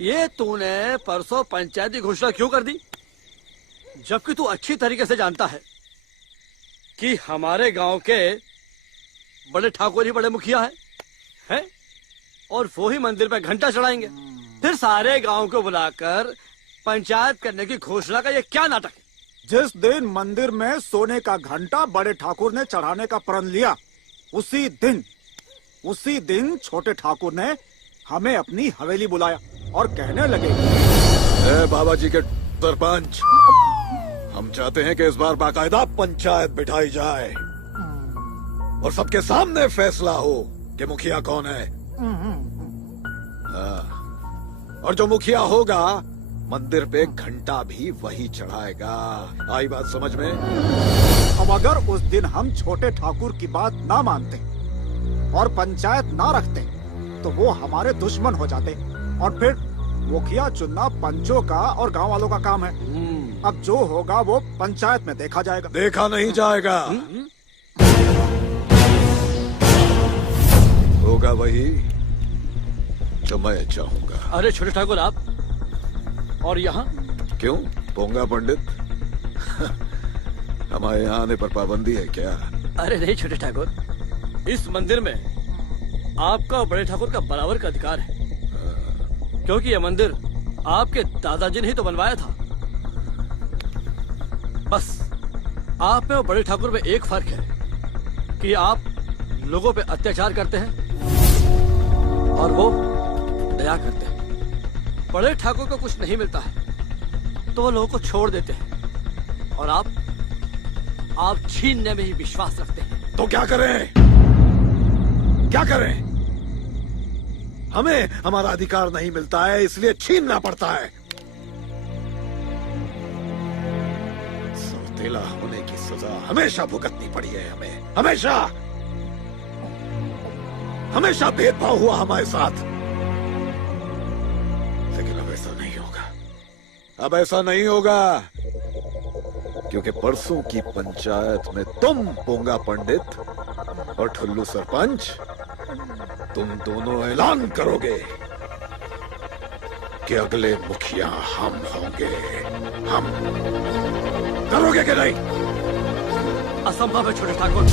ये तूने परसों पंचायत की घोषणा क्यों कर दी, जबकि तू अच्छी तरीके से जानता है कि हमारे गांव के बड़े ठाकुर ही बड़े मुखिया हैं, और वो ही मंदिर पे घंटा चढ़ाएंगे। फिर सारे गांव को बुलाकर पंचायत करने की घोषणा का ये क्या नाटक है? जिस दिन मंदिर में सोने का घंटा बड़े ठाकुर ने चढ़ाने का प्रण लिया, उसी दिन छोटे ठाकुर ने हमें अपनी हवेली बुलाया और कहने लगे, बाबा जी के सरपंच, हम चाहते हैं कि इस बार बाकायदा पंचायत बिठाई जाए और सबके सामने फैसला हो कि मुखिया कौन है। हाँ। और जो मुखिया होगा मंदिर पे घंटा भी वही चढ़ाएगा। आई बात समझ में? अब अगर उस दिन हम छोटे ठाकुर की बात ना मानते और पंचायत ना रखते तो वो हमारे दुश्मन हो जाते, और फिर मुखिया चुनना पंचों का और गांव वालों का काम है। अब जो होगा वो पंचायत में देखा जाएगा। देखा नहीं जाएगा, होगा वही जो मैं चाहूंगा। अरे छोटे ठाकुर आप, और यहाँ क्यों पोंगा पंडित? हमारे यहाँ आने पर पाबंदी है क्या? अरे नहीं छोटे ठाकुर, इस मंदिर में आपका और बड़े ठाकुर का बराबर का अधिकार है, क्योंकि यह मंदिर आपके दादाजी ने ही तो बनवाया था। बस आप में और बड़े ठाकुर में एक फर्क है कि आप लोगों पे अत्याचार करते हैं और वो दया करते हैं। बड़े ठाकुर को कुछ नहीं मिलता है तो वो लोगों को छोड़ देते हैं, और आप छीनने में ही विश्वास रखते हैं। तो क्या करें? क्या करें? हमें हमारा अधिकार नहीं मिलता है, इसलिए छीनना पड़ता है। सौतेला होने की सजा हमेशा भुगतनी पड़ी है हमें, हमेशा हमेशा भेदभाव हुआ हमारे साथ। लेकिन अब ऐसा नहीं होगा, अब ऐसा नहीं होगा, क्योंकि परसों की पंचायत में तुम पोंगा पंडित और ठुल्लू सरपंच, तुम दोनों ऐलान करोगे कि अगले मुखिया हम होंगे। हम करोगे कि नहीं? असंभव है छोटे ठाकुर,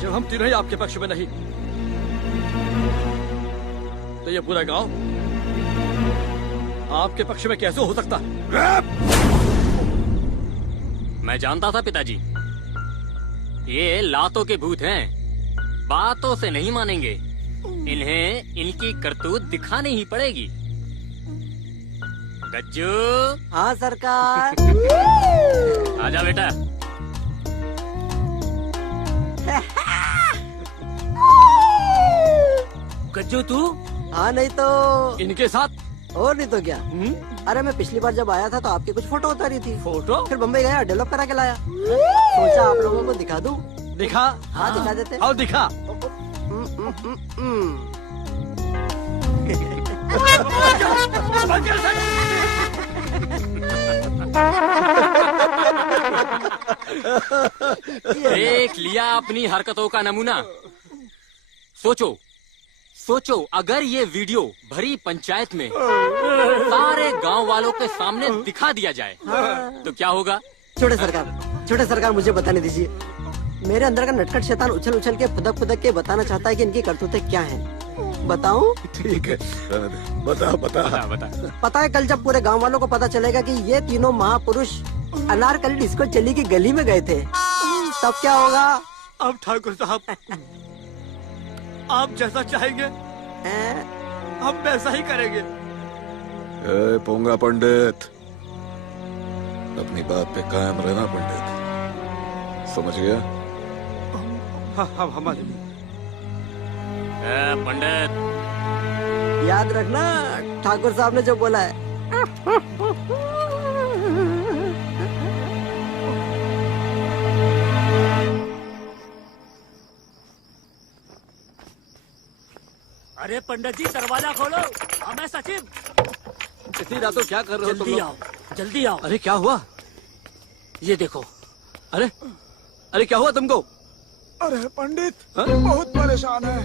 जब हम तीनों ही आपके पक्ष में नहीं तो ये पूरा गांव आपके पक्ष में कैसे हो सकता है? मैं जानता था पिताजी, ये लातों के भूत हैं, बातों से नहीं मानेंगे, इन्हें इनकी करतूत दिखानी ही पड़ेगी। गज्जू। हाँ सरकार। आजा बेटा। गज्जू तू? हाँ नहीं तो इनके साथ? और नहीं तो क्या। अरे मैं पिछली बार जब आया था तो आपकी कुछ फोटो उतारी थी। फोटो? फिर बम्बई गया, डेवलप करा के लाया, सोचा आप लोगों को दिखा दूं। दिखा? हाँ दिखा देते। और दिखा। देख लिया अपनी हरकतों का नमूना। सोचो सोचो, अगर ये वीडियो भरी पंचायत में सारे गांव वालों के सामने दिखा दिया जाए तो क्या होगा? छोटे सरकार मुझे बताने दीजिए। मेरे अंदर का नटखट शैतान उछल उछल के फुदक के बताना चाहता है कि इनकी करतूतें क्या हैं। बताऊं? ठीक है, बता। पता है कल जब पूरे गांव वालों को पता चलेगा कि ये तीनों महापुरुष अनारकली डिस्को चली की गली में गए थे, तब क्या होगा? अब ठाकुर साहब आप जैसा चाहेंगे हम वैसा ही करेंगे। पोंगा पंडित, अपनी बात पे कायम रहना पंडित, समझ गया? हाँ हमारे पंडित याद रखना ठाकुर साहब ने जो बोला है। अरे पंडित जी दरवाजा खोलो, हमें सचिव। इतनी रातों क्या कर रहे हो तुम जल्दी लोग? आओ, जल्दी आओ। अरे क्या हुआ? ये देखो। अरे अरे क्या हुआ तुमको? अरे पंडित बहुत परेशान है,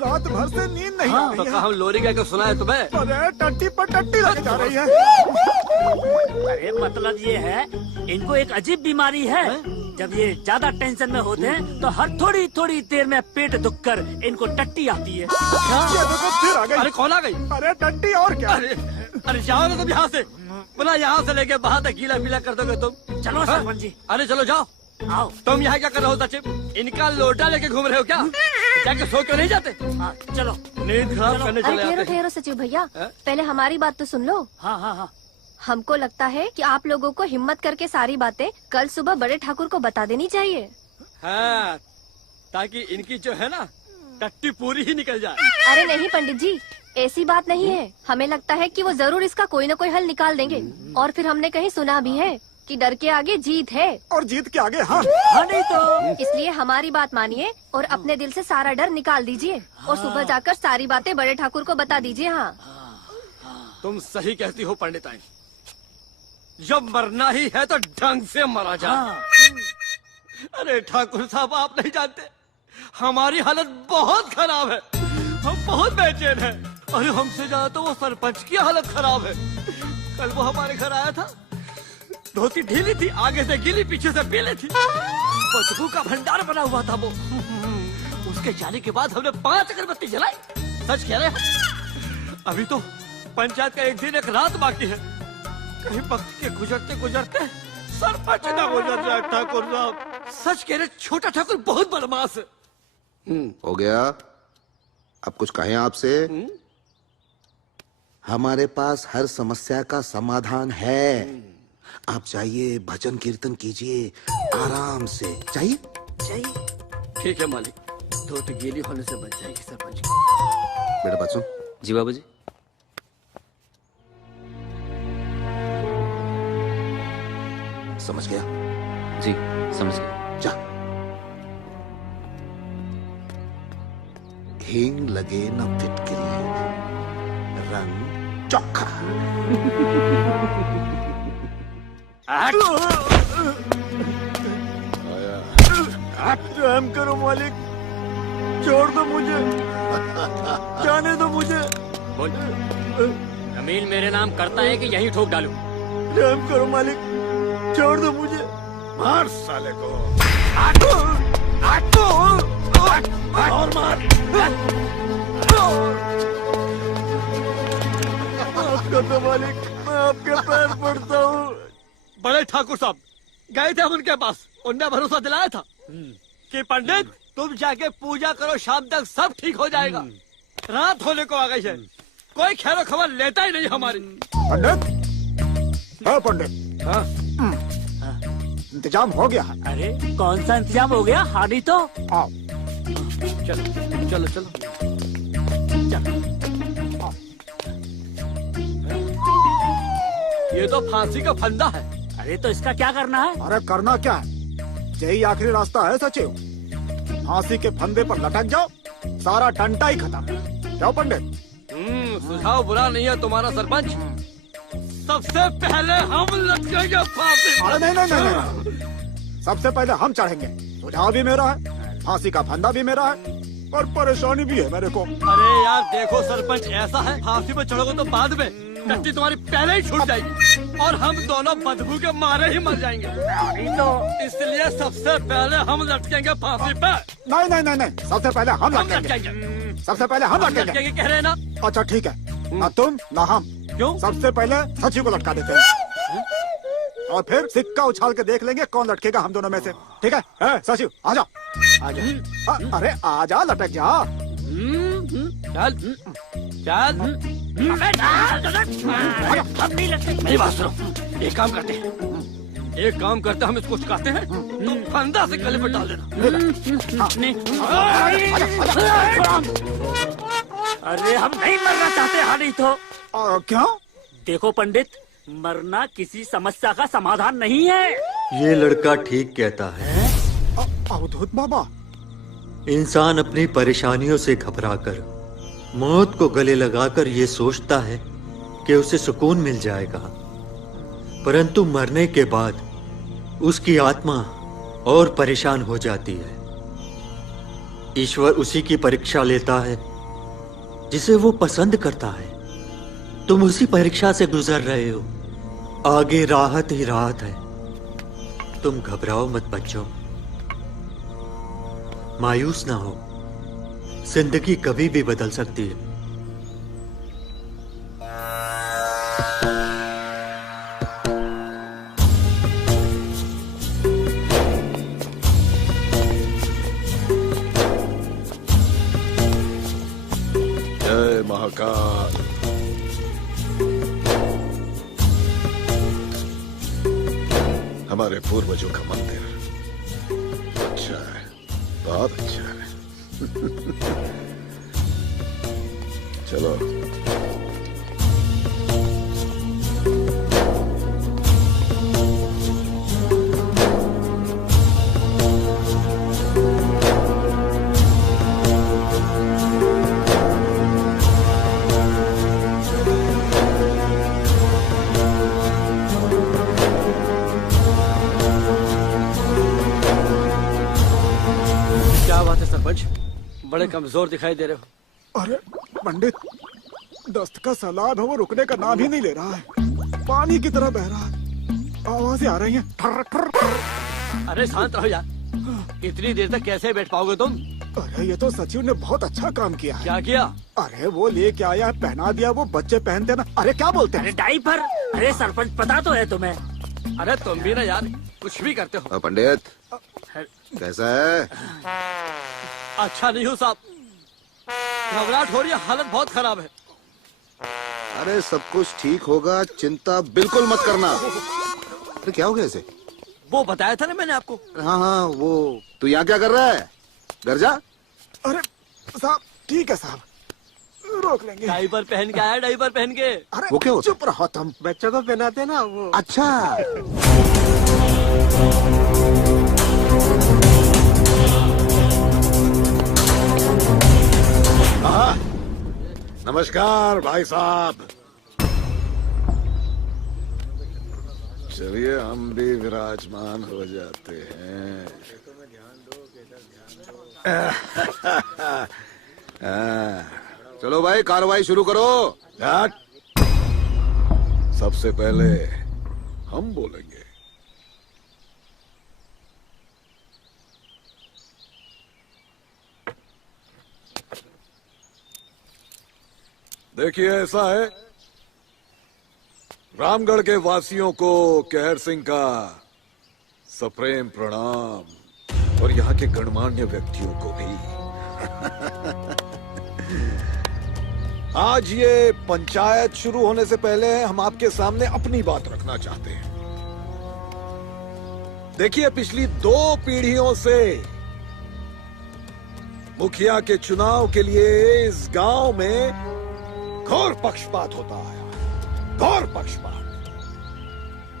रात भर से नींद नहीं आ तो रही कहा हम लोरी गा के सुना है तुम्हें? अरे टट्टी पर टट्टी लग जा रही है। अरे मतलब ये है, इनको एक अजीब बीमारी है। जब ये ज्यादा टेंशन में होते हैं तो हर थोड़ी थोड़ी देर में पेट दुखकर इनको टट्टी आती है। ये देखो फिर आ गई। अरे कौन आ गई? अरे टट्टी और क्या? अरे जाओ ना तुम यहाँ से, बोला यहाँ से लेके बाहर तक गीला पीला कर दोगे तुम। चलो सरपंच जी। अरे चलो जाओ। आओ। तुम यहाँ क्या कर रहे हो सचिव? इनका लोटा लेके घूम रहे हो क्या? जाके सो क्यों नहीं जाते? चलो नींद खराब करने चले ठहरो आते। ठहरो सचिव भैया, पहले हमारी बात तो सुन लो। हाँ हाँ हाँ। हमको लगता है कि आप लोगों को हिम्मत करके सारी बातें कल सुबह बड़े ठाकुर को बता देनी चाहिए। हाँ, ताकि इनकी जो है ना टट्टी पूरी ही निकल जाए। अरे नहीं पंडित जी, ऐसी बात नहीं है। हमें लगता है कि वो जरूर इसका कोई न कोई हल निकाल देंगे। और फिर हमने कहीं सुना भी है कि डर के आगे जीत है। और जीत के आगे हाँ। हाँ नहीं तो। इसलिए हमारी बात मानिए और अपने दिल से सारा डर निकाल दीजिए और सुबह जाकर सारी बातें बड़े ठाकुर को बता दीजिए। हाँ तुम सही कहती हो पंडिताई, जब मरना ही है तो ढंग से मरा जाए। अरे ठाकुर साहब आप नहीं जानते, हमारी हालत बहुत खराब है, हम बहुत बेचैन हैं। अरे हमसे ज्यादा तो वो सरपंच की हालत खराब है। कल वो हमारे घर आया था, धोती ढीली थी, आगे से गीली पीछे से पीली थी, बदबू का भंडार बना हुआ था वो। उसके जाने के बाद हमने 5 अगरबत्ती जलाई। सच कह रहे हैं, अभी तो पंचायत का एक दिन एक रात बाकी है। कहीं वक्त के गुजरते गुजरते सरपंच ना गुजर जाए ठाकुर साहब। सच कह रहे, छोटा ठाकुर बहुत बदमाश है। हो गया? अब कुछ कहें आपसे? हमारे पास हर समस्या का समाधान है। आप जाइए, भजन कीर्तन कीजिए आराम से। चाहिए? चाहिए। ठीक है मालिक, धोती गीली होने से बच जाएगी सरपंच। बेटा बात सुन। जी बाबूजी। समझ गया? जी समझ गया। जा। हींग लगे न फिटकरी, रंग चोखा। रहम करो मालिक, छोड़ दो मुझे, जाने दो मुझे। बोल, जमीन मेरे नाम करता है कि यहीं ठोक डालूं? रहम करो मालिक, छोड़ दो मुझे। मार साले को। और मार। माफ कर दो मालिक, मैं आपके पैर पड़ता हूँ। बड़े ठाकुर साहब गए थे हम उनके पास, उनने भरोसा दिलाया था कि पंडित तुम जाके पूजा करो, शाम तक सब ठीक हो जाएगा। रात होने को आ गई है, कोई खैरो खबर लेता ही नहीं हमारी। पंडित, हाँ पंडित, हाँ इंतजाम हो गया है। अरे कौन सा इंतजाम हो गया? हानि तो आओ। चलो चलो चलो चलो। ये तो फांसी का फंदा है। अरे तो इसका क्या करना है? अरे करना क्या है, यही आखिरी रास्ता है सचिव। फांसी के फंदे पर लटक जाओ, सारा टंटा ही खत्म। जाओ पंडित। सुझाव बुरा नहीं है तुम्हारा सरपंच। सबसे पहले हम लटकेंगे फांसी। अरे नहीं नहीं नहीं नहीं, सबसे पहले हम चढ़ेंगे। सुझाव भी मेरा है, फांसी का फंदा भी मेरा है, और परेशानी भी है मेरे को। अरे यार देखो सरपंच, ऐसा है फांसी पे चढ़ोगे तो बाद में टट्टी तुम्हारी पहले ही छूट जाएगी और हम दोनों बदबू के मारे ही मर जाएंगे। तो इसलिए सबसे पहले हम लटकेंगे फांसी पे। नहीं नहीं नहीं नहीं, सबसे पहले हम लटकेंगे। सबसे पहले हम लटकेंगे। कह रहे हैं ना? अच्छा ठीक है, ना तुम ना हम। क्यों? सबसे पहले सचिव को लटका देते हैं और फिर सिक्का उछाल के देख लेंगे कौन लटकेगा हम दोनों में से। ठीक है? सचिव आजा। अरे आजा, लटक जा। चल चल। मेरी बात सुनो, एक काम करते हैं, हम इसको चुकाते हैं, तुम फंदा से गले पर डाल देना। अरे हम नहीं मरना चाहते हानि तो। क्यों? देखो पंडित, मरना किसी समस्या का समाधान नहीं है। ये लड़का ठीक कहता है। अवधूत बाबा, इंसान अपनी परेशानियों से घबराकर मौत को गले लगाकर ये सोचता है कि उसे सुकून मिल जाएगा, परंतु मरने के बाद उसकी आत्मा और परेशान हो जाती है। ईश्वर उसी की परीक्षा लेता है जिसे वो पसंद करता है। तुम उसी परीक्षा से गुजर रहे हो, आगे राहत ही राहत है। तुम घबराओ मत बच्चों, मायूस ना हो, जिंदगी कभी भी बदल सकती है। जय महाकाल। हमारे पूर्वजों का मंदिर अच्छा है, बहुत अच्छा है। चलो क्या बात है सरपंच, बड़े कमजोर दिखाई दे रहे हो। अरे पंडित, दस्त का सैलाब है, वो रुकने का नाम ही नहीं ले रहा है। पानी की तरह बह रहा है, आवाजें आ रही हैं। ठर ठर। अरे शांत रहो यार, इतनी देर तक कैसे बैठ पाओगे तुम? अरे ये तो सचिव ने बहुत अच्छा काम किया है। क्या किया? अरे वो लेके आया, पहना दिया, वो बच्चे पहनते ना। अरे क्या बोलते हैं? डायपर। अरे सरपंच, पता तो है तुम्हें। अरे तुम भी ना यार कुछ भी करते हो। पंडित कैसा है? अच्छा नहीं हो साहब, घबराहट हो रही है, हालत बहुत खराब है। अरे सब कुछ ठीक होगा, चिंता बिल्कुल मत करना। अरे क्या हो गया इसे? वो बताया था ना मैंने आपको। हाँ हाँ, वो तू यहाँ क्या कर रहा है? घर जा। अरे साहब ठीक है साहब, रोक लेंगे। डायपर पहन के आया, डायपर पहन के। अरे वो क्या होता? चुप रहो तुम। बच्चों को पहनाते ना वो। अच्छा। नमस्कार भाई साहब। चलिए हम भी विराजमान हो जाते हैं। चलो भाई, कार्रवाई शुरू करो। सबसे पहले हम बोलेंगे। देखिए ऐसा है, रामगढ़ के वासियों को कहर सिंह का सप्रेम प्रणाम और यहाँ के गणमान्य व्यक्तियों को भी। आज ये पंचायत शुरू होने से पहले हम आपके सामने अपनी बात रखना चाहते हैं। देखिए, पिछली 2 पीढ़ियों से मुखिया के चुनाव के लिए इस गांव में घोर पक्षपात होता है, घोर पक्षपात।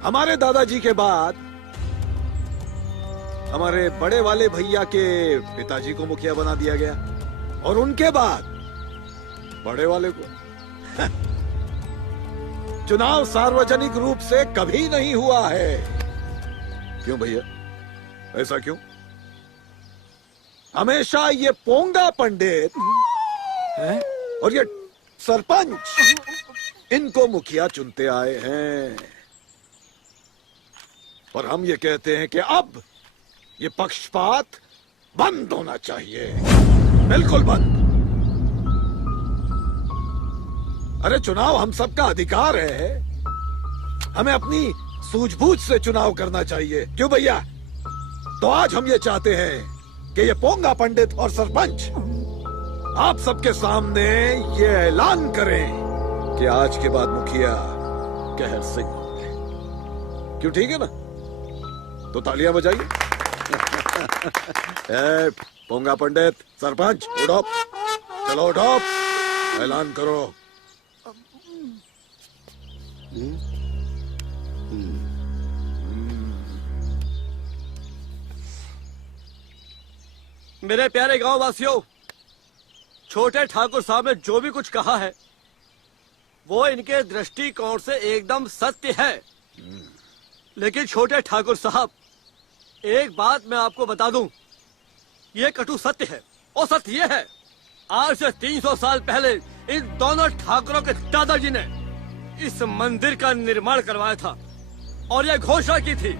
हमारे दादाजी के बाद हमारे बड़े वाले भैया के पिताजी को मुखिया बना दिया गया और उनके बाद बड़े वाले को। चुनाव सार्वजनिक रूप से कभी नहीं हुआ है। क्यों भैया, ऐसा क्यों? हमेशा ये पोंगा पंडित और ये सरपंच इनको मुखिया चुनते आए हैं। पर हम ये कहते हैं कि अब ये पक्षपात बंद होना चाहिए, बिल्कुल बंद। अरे चुनाव हम सबका अधिकार है, हमें अपनी सूझबूझ से चुनाव करना चाहिए। क्यों भैया? तो आज हम ये चाहते हैं कि ये पोंगा पंडित और सरपंच आप सबके सामने ये ऐलान करें कि आज के बाद मुखिया कहर सिंह होंगे। क्यों, ठीक है ना? तो तालियां बजाइए। पोंगा पंडित, सरपंच, उठो, चलो उठो, ऐलान करो। मेरे प्यारे गांव वासियों, छोटे ठाकुर साहब ने जो भी कुछ कहा है वो इनके दृष्टिकोण से एकदम सत्य है। लेकिन छोटे ठाकुर साहब, एक बात मैं आपको बता दूं, ये कटु सत्य है। और सत्य ये है, आज से 300 साल पहले इन दोनों ठाकुरों के दादाजी ने इस मंदिर का निर्माण करवाया था और यह घोषणा की थी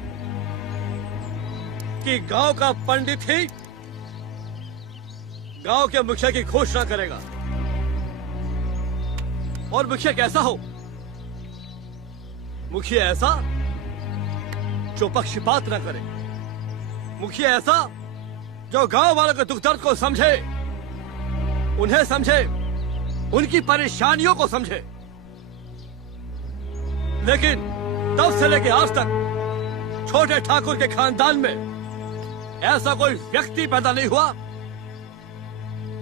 कि गांव का पंडित ही गांव के मुखिया की घोषणा करेगा। और मुखिया कैसा हो? मुखिया ऐसा जो पक्षपात न करे, मुखिया ऐसा जो गांव वालों के दुख दर्द को समझे, उन्हें समझे, उनकी परेशानियों को समझे। लेकिन तब से लेकर आज तक छोटे ठाकुर के खानदान में ऐसा कोई व्यक्ति पैदा नहीं हुआ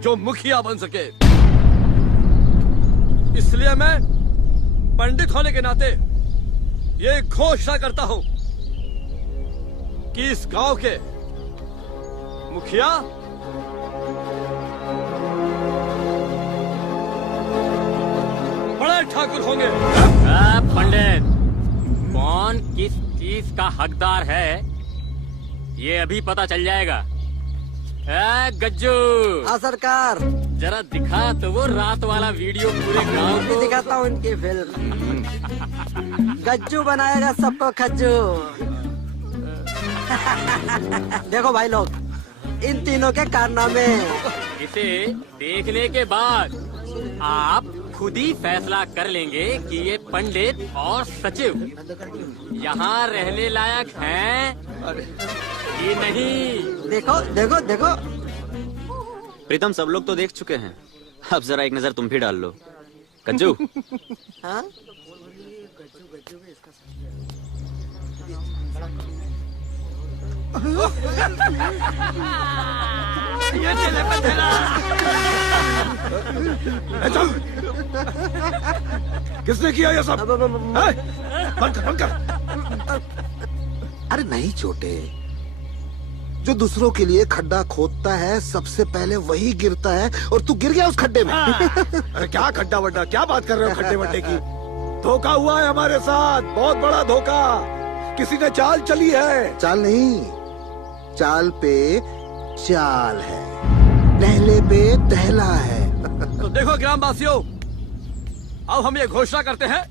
जो मुखिया बन सके। इसलिए मैं पंडित होने के नाते ये घोषणा करता हूं कि इस गांव के मुखिया बड़े ठाकुर होंगे। पंडित, कौन किस चीज का हकदार है ये अभी पता चल जाएगा। गज्जू। हाँ सरकार। जरा दिखा तो वो रात वाला वीडियो पूरे गांव को। दिखाता हूँ इनकी फिल्म। गज्जू बनाएगा सबको खज्जू। देखो भाई लोग, इन तीनों के कारनामे। इसे देखने के बाद आप खुद ही फैसला कर लेंगे कि ये पंडित और सचिव यहाँ रहने लायक हैं ये नहीं। देखो देखो देखो। प्रीतम, सब लोग तो देख चुके हैं, अब जरा एक नजर तुम भी डाल लो। कज्जू। हाँ? ये चले बंधेरा। किसने किया ये सब? बंद कर, बंद कर। अरे नहीं छोटे, जो दूसरों के लिए खड्डा खोदता है सबसे पहले वही गिरता है, और तू गिर गया उस खड्डे में। अरे क्या खड्डा वड्डा, क्या बात कर रहे हो खड्डे वड्डे की? धोखा हुआ है हमारे साथ, बहुत बड़ा धोखा। किसी ने चाल चली है। चाल नहीं, चाल पे चाल है, टहले पे टहला है। तो देखो ग्रामवासियों, अब हम ये घोषणा करते हैं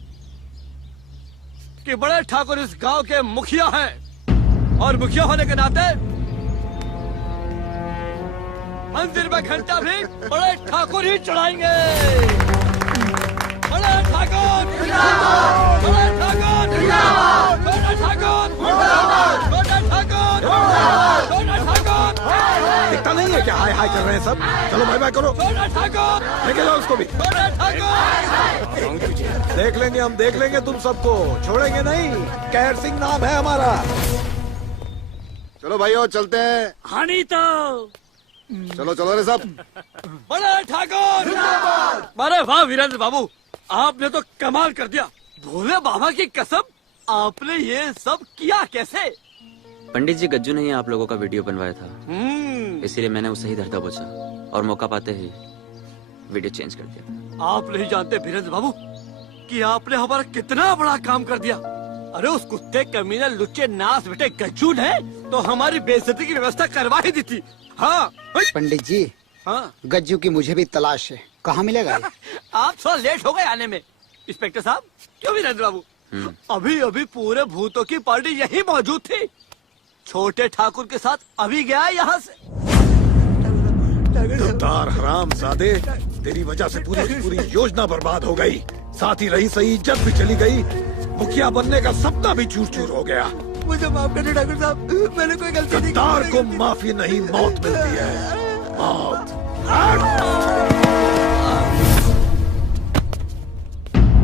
कि बड़े ठाकुर इस गांव के मुखिया हैं, और मुखिया होने के नाते मंदिर में घंटा भी बड़े ठाकुर ही चढ़ाएंगे। बड़े ठाकुर, बड़े ठाकुर, बड़े ठाकुर, बड़े ठाकुर, बड़े ठाकुर। दिखता नहीं है क्या हाय हाय कर रहे हैं सब? चलो बाय बाय करो, लेके जाओ उसको भी। देख लेंगे हम, देख लेंगे तुम सबको, छोड़ेंगे नहीं। कहर सिंह नाम है हमारा। चलो भाइयों चलते हैं। हानि तो चलो चलो रे सब। बड़े ठाकुर। अरे वाह वीरेंद्र बाबू, आपने तो कमाल कर दिया। भोले बाबा की कसम, आपने ये सब किया कैसे? पंडित जी, गज्जू ने ही आप लोगों का वीडियो बनवाया था, इसीलिए मैंने उसे ही धरता पूछा और मौका पाते ही वीडियो चेंज कर दिया। आप नहीं जानते वीरेंद्र बाबू कि आपने हमारा कितना बड़ा काम कर दिया। अरे उस कुत्ते कमीने लुच्चे नास बेटे गज्जू ने तो हमारी बेइज्जती की व्यवस्था करवा ही दी थी। हाँ पंडित जी। हाँ, गज्जू की मुझे भी तलाश है, कहाँ मिलेगा? आप थोड़ा लेट हो गए आने में। इंस्पेक्टर साहब, क्यों वीरेंद्र बाबू, अभी अभी पूरे भूतों की पार्टी यही मौजूद थी। छोटे ठाकुर के साथ अभी गया यहाँ से। गद्दार हरामजादे, तेरी वजह से पूरी की पूरी योजना बर्बाद हो गई, साथ ही रही सही इज्जत भी चली गई, मुखिया बनने का सपना भी चूर चूर हो गया। मुझे माफ कर दो ठाकुर साहब, मैंने कोई गलती नहीं की। गद्दार को माफी नहीं, मौत मिलती है, मौत।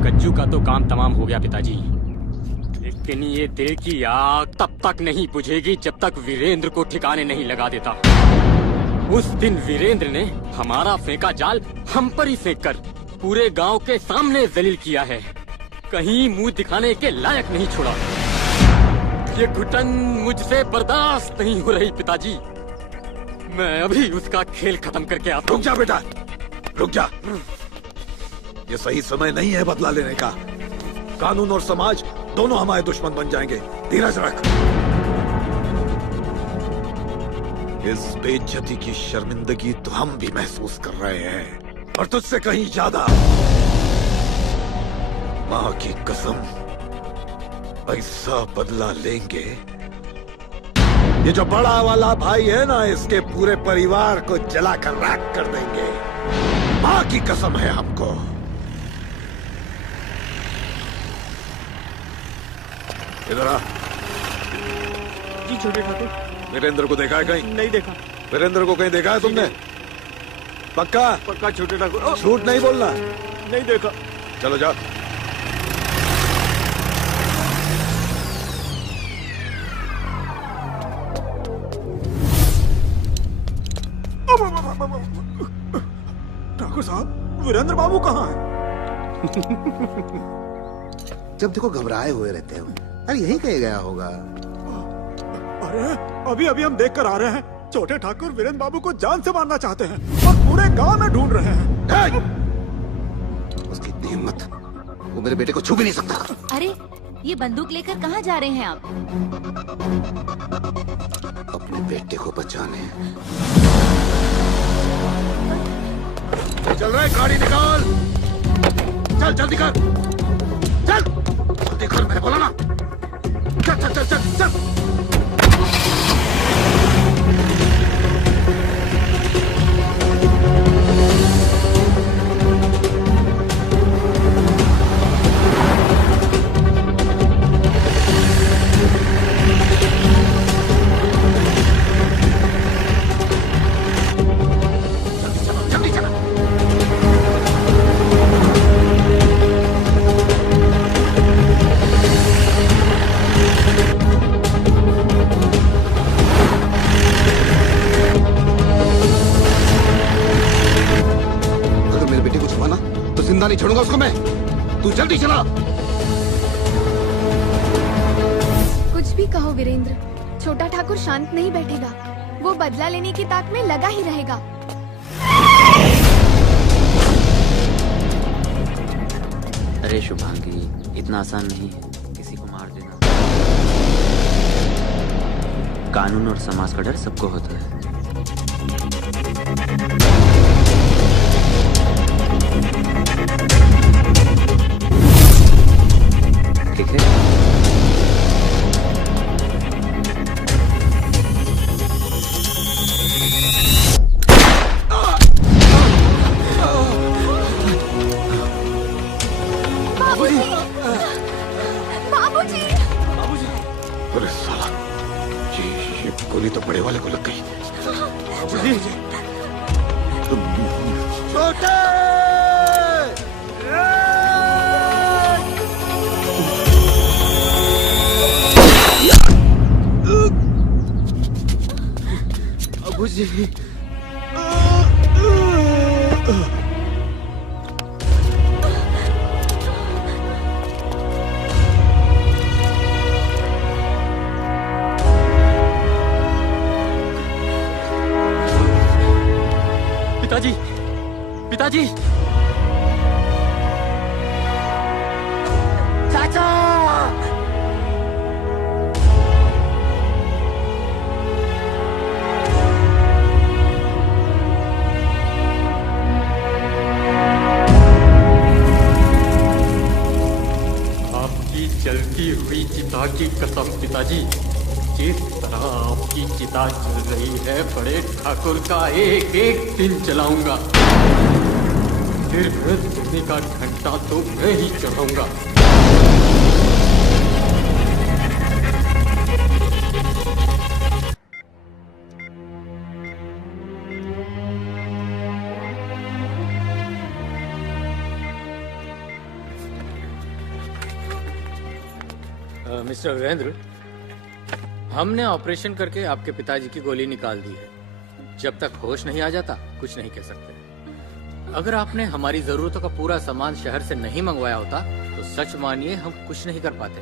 गज्जू का तो काम तमाम हो गया पिताजी, लेकिन ये दिल की आग तब तक नहीं बुझेगी जब तक वीरेंद्र को ठिकाने नहीं लगा देता। उस दिन वीरेंद्र ने हमारा फेंका जाल हम पर ही फेंक कर पूरे गांव के सामने जलील किया है। कहीं मुंह दिखाने के लायक नहीं छोड़ा। ये घुटन मुझसे बर्दाश्त नहीं हो रही पिताजी। मैं अभी उसका खेल खत्म करके आता हूं। रुक जा बेटा, रुक जा। ये सही समय नहीं है बदला लेने का। कानून और समाज दोनों हमारे दुश्मन बन जाएंगे। धीरज रख। इस बेइज्जती की शर्मिंदगी तो हम भी महसूस कर रहे हैं, और तुझसे कहीं ज्यादा। माँ की कसम, ऐसा बदला लेंगे। ये जो बड़ा वाला भाई है ना, इसके पूरे परिवार को जलाकर राख कर देंगे। माँ की कसम है हमको। इधर आ। जी छोटे ठाकुर। वीरेंद्र को देखा है कहीं? नहीं देखा। वीरेंद्र को कहीं देखा है तुमने? पक्का? पक्का छोटे ठाकुर। झूठ नहीं बोलना। नहीं देखा। चलो जाओ। ठाकुर साहब, वीरेंद्र बाबू कहाँ हैं? जब देखो घबराए हुए रहते हो। अरे यहीं कहीं गया होगा। अरे अभी अभी हम देख कर आ रहे हैं, छोटे ठाकुर वीरेंद्र बाबू को जान से मारना चाहते हैं और पूरे गांव में ढूंढ रहे हैं। उसकी इतनी हिम्मत, वो मेरे बेटे को छू भी नहीं सकता। अरे ये बंदूक लेकर कहाँ जा रहे हैं आप? अपने बेटे को बचाने। चल रहा है, गाड़ी निकाल। चल जल्दी कर, चल जल्दी कर, मैंने बोला ना। चल चल चल चल चल। नहीं छोड़ूंगा उसको मैं। तू जल्दी चला। कुछ भी कहो वीरेंद्र, छोटा ठाकुर शांत नहीं बैठेगा। वो बदला लेने की ताक में लगा ही रहेगा। अरे शुभांगी, इतना आसान नहीं है किसी को मार देना। कानून और समाज का डर सबको होता है। ठीक है? बाबूजी! अरे साला, ये गोली तो बड़े वाले को लग गई। छोटे! बाबूजी। पिताजी, पिताजी, चाचा! आपकी जलती हुई चिता की कसम पिताजी, जिस तरह आपकी चिता जल रही है, बड़े ठाकुर का एक एक दिन जलाऊंगा। सिर्फ सोने का घंटा तो मैं ही चढ़ाऊंगा। मिस्टर वीरेंद्र, हमने ऑपरेशन करके आपके पिताजी की गोली निकाल दी है। जब तक होश नहीं आ जाता कुछ नहीं कह सकते। अगर आपने हमारी जरूरतों का पूरा सामान शहर से नहीं मंगवाया होता तो तो सच मानिए हम कुछ नहीं कर पाते।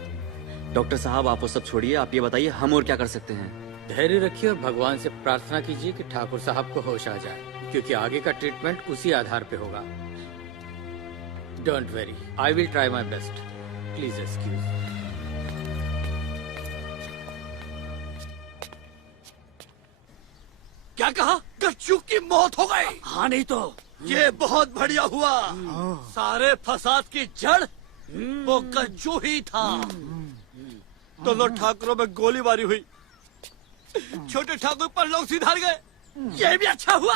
डॉक्टर साहब आप वो सब छोड़िए, आप ये बताइए हम और क्या कर सकते हैं? धैर्य रखिए और भगवान से प्रार्थना कीजिए कि ठाकुर साहब को होश आ जाए, क्योंकि आगे का ट्रीटमेंट उसी आधार पे होगा। Don't very, I will try my best. Please excuse. क्या कहा? गच्चू की मौत हो गई? हाँ नहीं तो ये बहुत बढ़िया हुआ। सारे फसाद की जड़ वो गच्चू ही था। दोनों ठाकुरों में गोलीबारी हुई, छोटे ठाकुर पर लोग सिधार गए। ये भी अच्छा हुआ।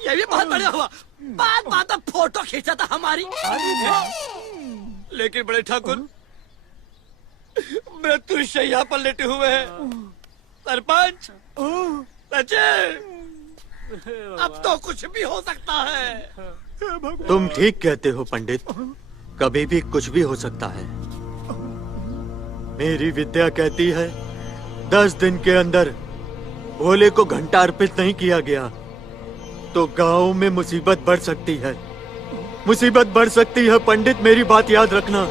ये भी बहुत बढ़िया हुआ। बात बात में फोटो खींचा था हमारी। लेकिन बड़े ठाकुर मृत्यु शैया पर लेटे हुए हैं। सरपंच अब तो कुछ भी हो सकता है। तुम ठीक कहते हो पंडित, कभी भी कुछ भी हो सकता है। मेरी विद्या कहती है 10 दिन के अंदर भोले को घंटा अर्पित नहीं किया गया तो गांव में मुसीबत बढ़ सकती है। मुसीबत बढ़ सकती है पंडित, मेरी बात याद रखना,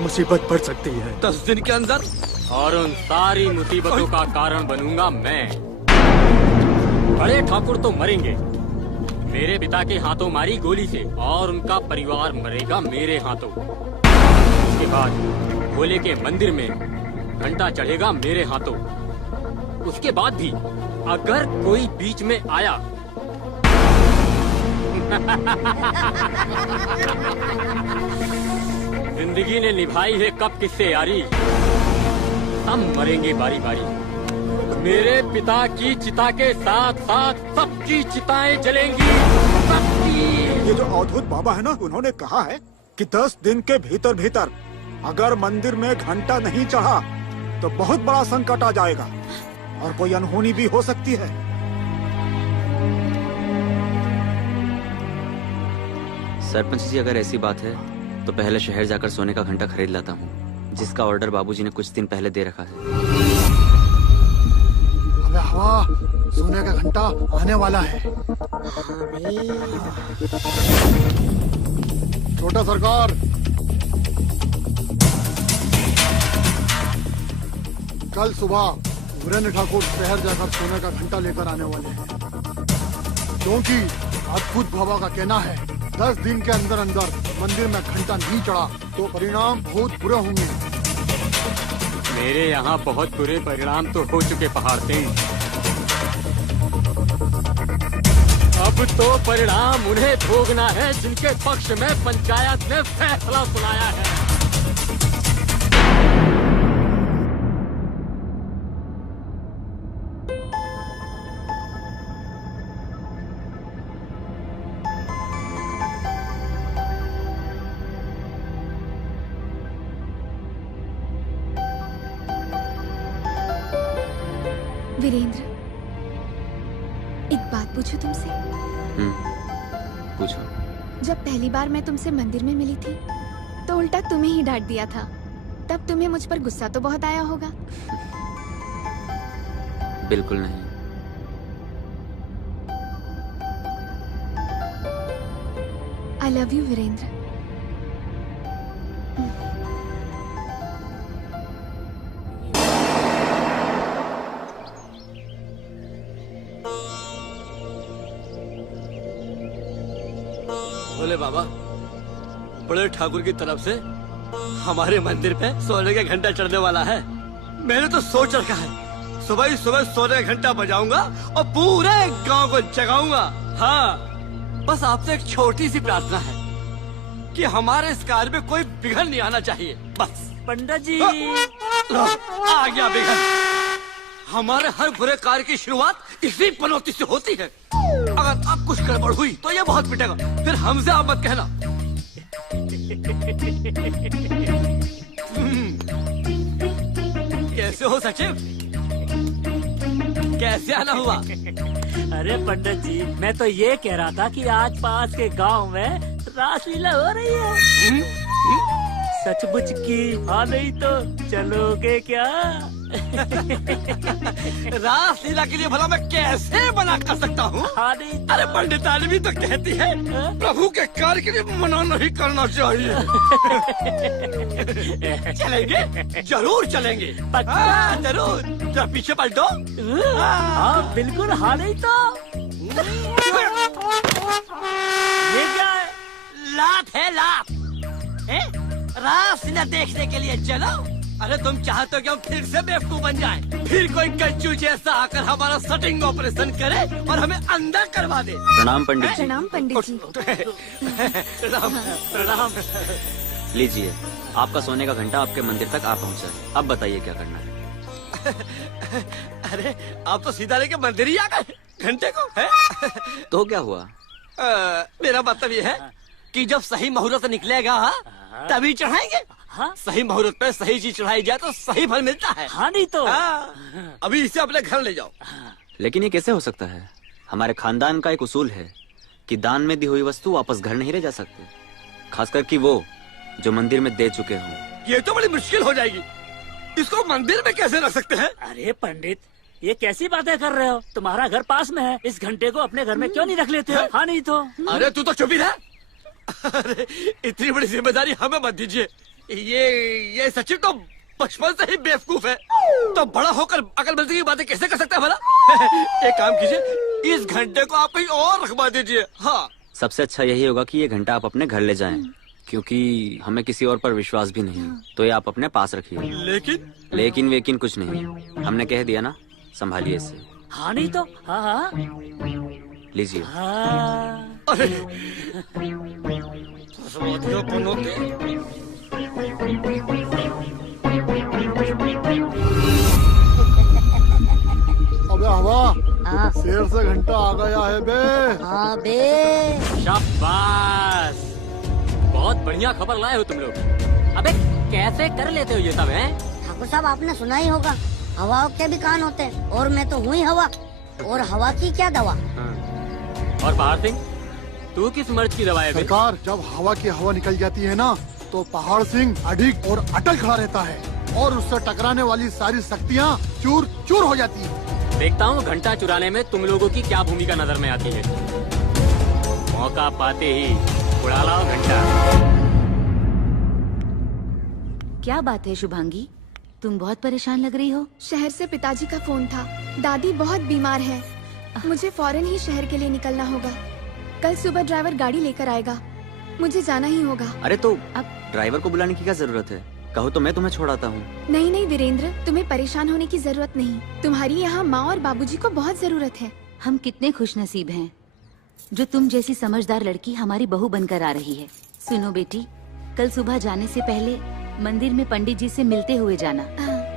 मुसीबत बढ़ सकती है। 10 दिन के अंदर? और उन सारी मुसीबतों का कारण बनूंगा मैं। बड़े ठाकुर तो मरेंगे मेरे पिता के हाथों मारी गोली से, और उनका परिवार मरेगा मेरे हाथों। उसके बाद भोले के मंदिर में घंटा चढ़ेगा मेरे हाथों। उसके बाद भी अगर कोई बीच में आया जिंदगी ने निभाई है कब किससे यारी, सब मरेंगे बारी बारी। मेरे पिता की चिता के साथ साथ सबकी चिताएं जलेंगी, सबकी। ये जो अवधूत बाबा है ना, उन्होंने कहा है कि 10 दिन के भीतर भीतर अगर मंदिर में घंटा नहीं चढ़ा तो बहुत बड़ा संकट आ जाएगा और कोई अनहोनी भी हो सकती है। सरपंच जी अगर ऐसी बात है तो पहले शहर जाकर सोने का घंटा खरीद लाता हूँ, जिसका ऑर्डर बाबूजी ने कुछ दिन पहले दे रखा है। अबे हवा, सोने का घंटा आने वाला है। छोटा सरकार, कल सुबह वीरेंद्र ठाकुर शहर जाकर सोने का घंटा लेकर आने वाले हैं, क्योंकि अद्भुत बाबा का कहना है 10 दिन के अंदर अंदर मंदिर में घंटा नहीं चढ़ा तो परिणाम बहुत बुरे होंगे। मेरे यहाँ बहुत बुरे परिणाम तो हो चुके पहाड़ सिंह। अब तो परिणाम उन्हें भोगना है जिनके पक्ष में पंचायत ने फैसला सुनाया है। वीरेंद्र, एक बात पूछूं तुमसे? पूछो। जब पहली बार मैं तुमसे मंदिर में मिली थी तो उल्टा तुम्हें ही डांट दिया था, तब तुम्हें मुझ पर गुस्सा तो बहुत आया होगा। बिल्कुल नहीं। I love you Virendra. बोले बाबा, बड़े ठाकुर की तरफ से हमारे मंदिर पे सोने का घंटा चढ़ने वाला है। मैंने तो सोच रखा है सुबह ही सुबह सोने का घंटा बजाऊंगा और पूरे गांव को जगाऊंगा। हाँ, बस आपसे एक छोटी सी प्रार्थना है कि हमारे इस कार्य में कोई बिघन नहीं आना चाहिए, बस। पंडित जी, आ गया बिघन। हमारे हर बुरे कार्य की शुरुआत इसी पनौती से होती है। अगर अब कुछ गड़बड़ हुई तो ये बहुत पिटेगा, फिर हमसे आप मत कहना। कैसे हो सचिव? कैसे आना हुआ? अरे पंडित जी, मैं तो ये कह रहा था कि आज पास के गांव में रासलीला हो रही है। सचमुच की? हाँ नहीं तो चलोगे क्या? रासलीला के लिए भला मैं कैसे मना कर सकता हूँ? अरे पंडितानी भी तो कहती है प्रभु के कार्य के लिए मना नहीं करना चाहिए। चलेंगे, जरूर चलेंगे। जरूर। जरा पीछे पलटो। हाँ बिल्कुल, हाँ नहीं तो ये क्या है? लात है लात। रासलीला देखने के लिए चलो। अरे तुम चाहते हो कि हम फिर से बेवकूफ बन जाएं? फिर कोई कच्चू जैसा आकर हमारा सटिंग ऑपरेशन करे और हमें अंदर करवा दे। प्रणाम पंडित जी। प्रणाम पंडित जी। प्रणाम प्रणाम। लीजिए, आपका सोने का घंटा आपके मंदिर तक आ पहुंचा है। अब बताइए क्या करना है। अरे आप तो सीधा लेके मंदिर ही आ गए घंटे को है? तो क्या हुआ? मेरा मतलब ये है कि जब सही मुहूर्त निकलेगा तभी चढ़ाएंगे। सही मुहूर्त पे सही चीज चढ़ाई जाए तो सही फल मिलता है। हाँ नहीं तो अभी इसे अपने घर ले जाओ। लेकिन ये कैसे हो सकता है? हमारे खानदान का एक उसूल है कि दान में दी हुई वस्तु वापस घर नहीं ले जा सकते, खासकर कि वो जो मंदिर में दे चुके हों। ये तो बड़ी मुश्किल हो जाएगी। इसको मंदिर में कैसे रख सकते हैं? अरे पंडित, ये कैसी बातें कर रहे हो? तुम्हारा घर पास में है, इस घंटे को अपने घर में क्यों नहीं रख लेते हो? हाँ नहीं तो। अरे तू तो चुप ही रह। अरे इतनी बड़ी जिम्मेदारी हमें मत दीजिए। ये सचिव तो बचपन से ही बेवकूफ है, तो बड़ा होकर अकलमंदी की बातें कैसे कर सकता है भला? एक काम कीजिए, इस घंटे को आप कहीं और रखवा दीजिए। हाँ, सबसे अच्छा यही होगा कि ये घंटा आप अपने घर ले जाएं, क्योंकि हमें किसी और पर विश्वास भी नहीं, तो ये आप अपने पास रखिए। लेकिन वेकिन कुछ नहीं, हमने कह दिया ना, संभालिए इसे। हाँ नहीं तो। हाँ हाँ लीजिए। अरे अबे हवा, शेर से घंटा आ गया है बे। हाँ बे। शाबाश, बहुत बढ़िया खबर लाए हो तुम लोग। अबे कैसे कर लेते हो ये सब हैं? ठाकुर साहब, आपने सुना ही होगा, हवा के भी कान होते हैं, और मैं तो हुई हवा, और हवा की क्या दवा। और पहाड़ सिंह, तू किस मर्ज की दवा है? सरकार, जब हवा की हवा निकल जाती है ना, तो पहाड़ सिंह अडिग और अटल खड़ा रहता है, और उससे टकराने वाली सारी शक्तियाँ चूर चूर हो जाती है। देखता हूँ घंटा चुराने में तुम लोगों की क्या भूमिका नजर में आती है। मौका पाते ही उड़ा लाओ घंटा। क्या बात है शुभांगी, तुम बहुत परेशान लग रही हो। शहर से पिताजी का फोन था, दादी बहुत बीमार है, मुझे फौरन ही शहर के लिए निकलना होगा। कल सुबह ड्राइवर गाड़ी लेकर आएगा, मुझे जाना ही होगा। अरे तो अब ड्राइवर को बुलाने की क्या जरूरत है? कहो तो मैं तुम्हें छोड़ाता हूँ। नहीं नहीं वीरेंद्र, तुम्हें परेशान होने की जरूरत नहीं, तुम्हारी यहाँ माँ और बाबूजी को बहुत जरूरत है। हम कितने खुशनसीब हैं जो तुम जैसी समझदार लड़की हमारी बहू बनकर आ रही है। सुनो बेटी, कल सुबह जाने से पहले मंदिर में पंडित जी से मिलते हुए जाना,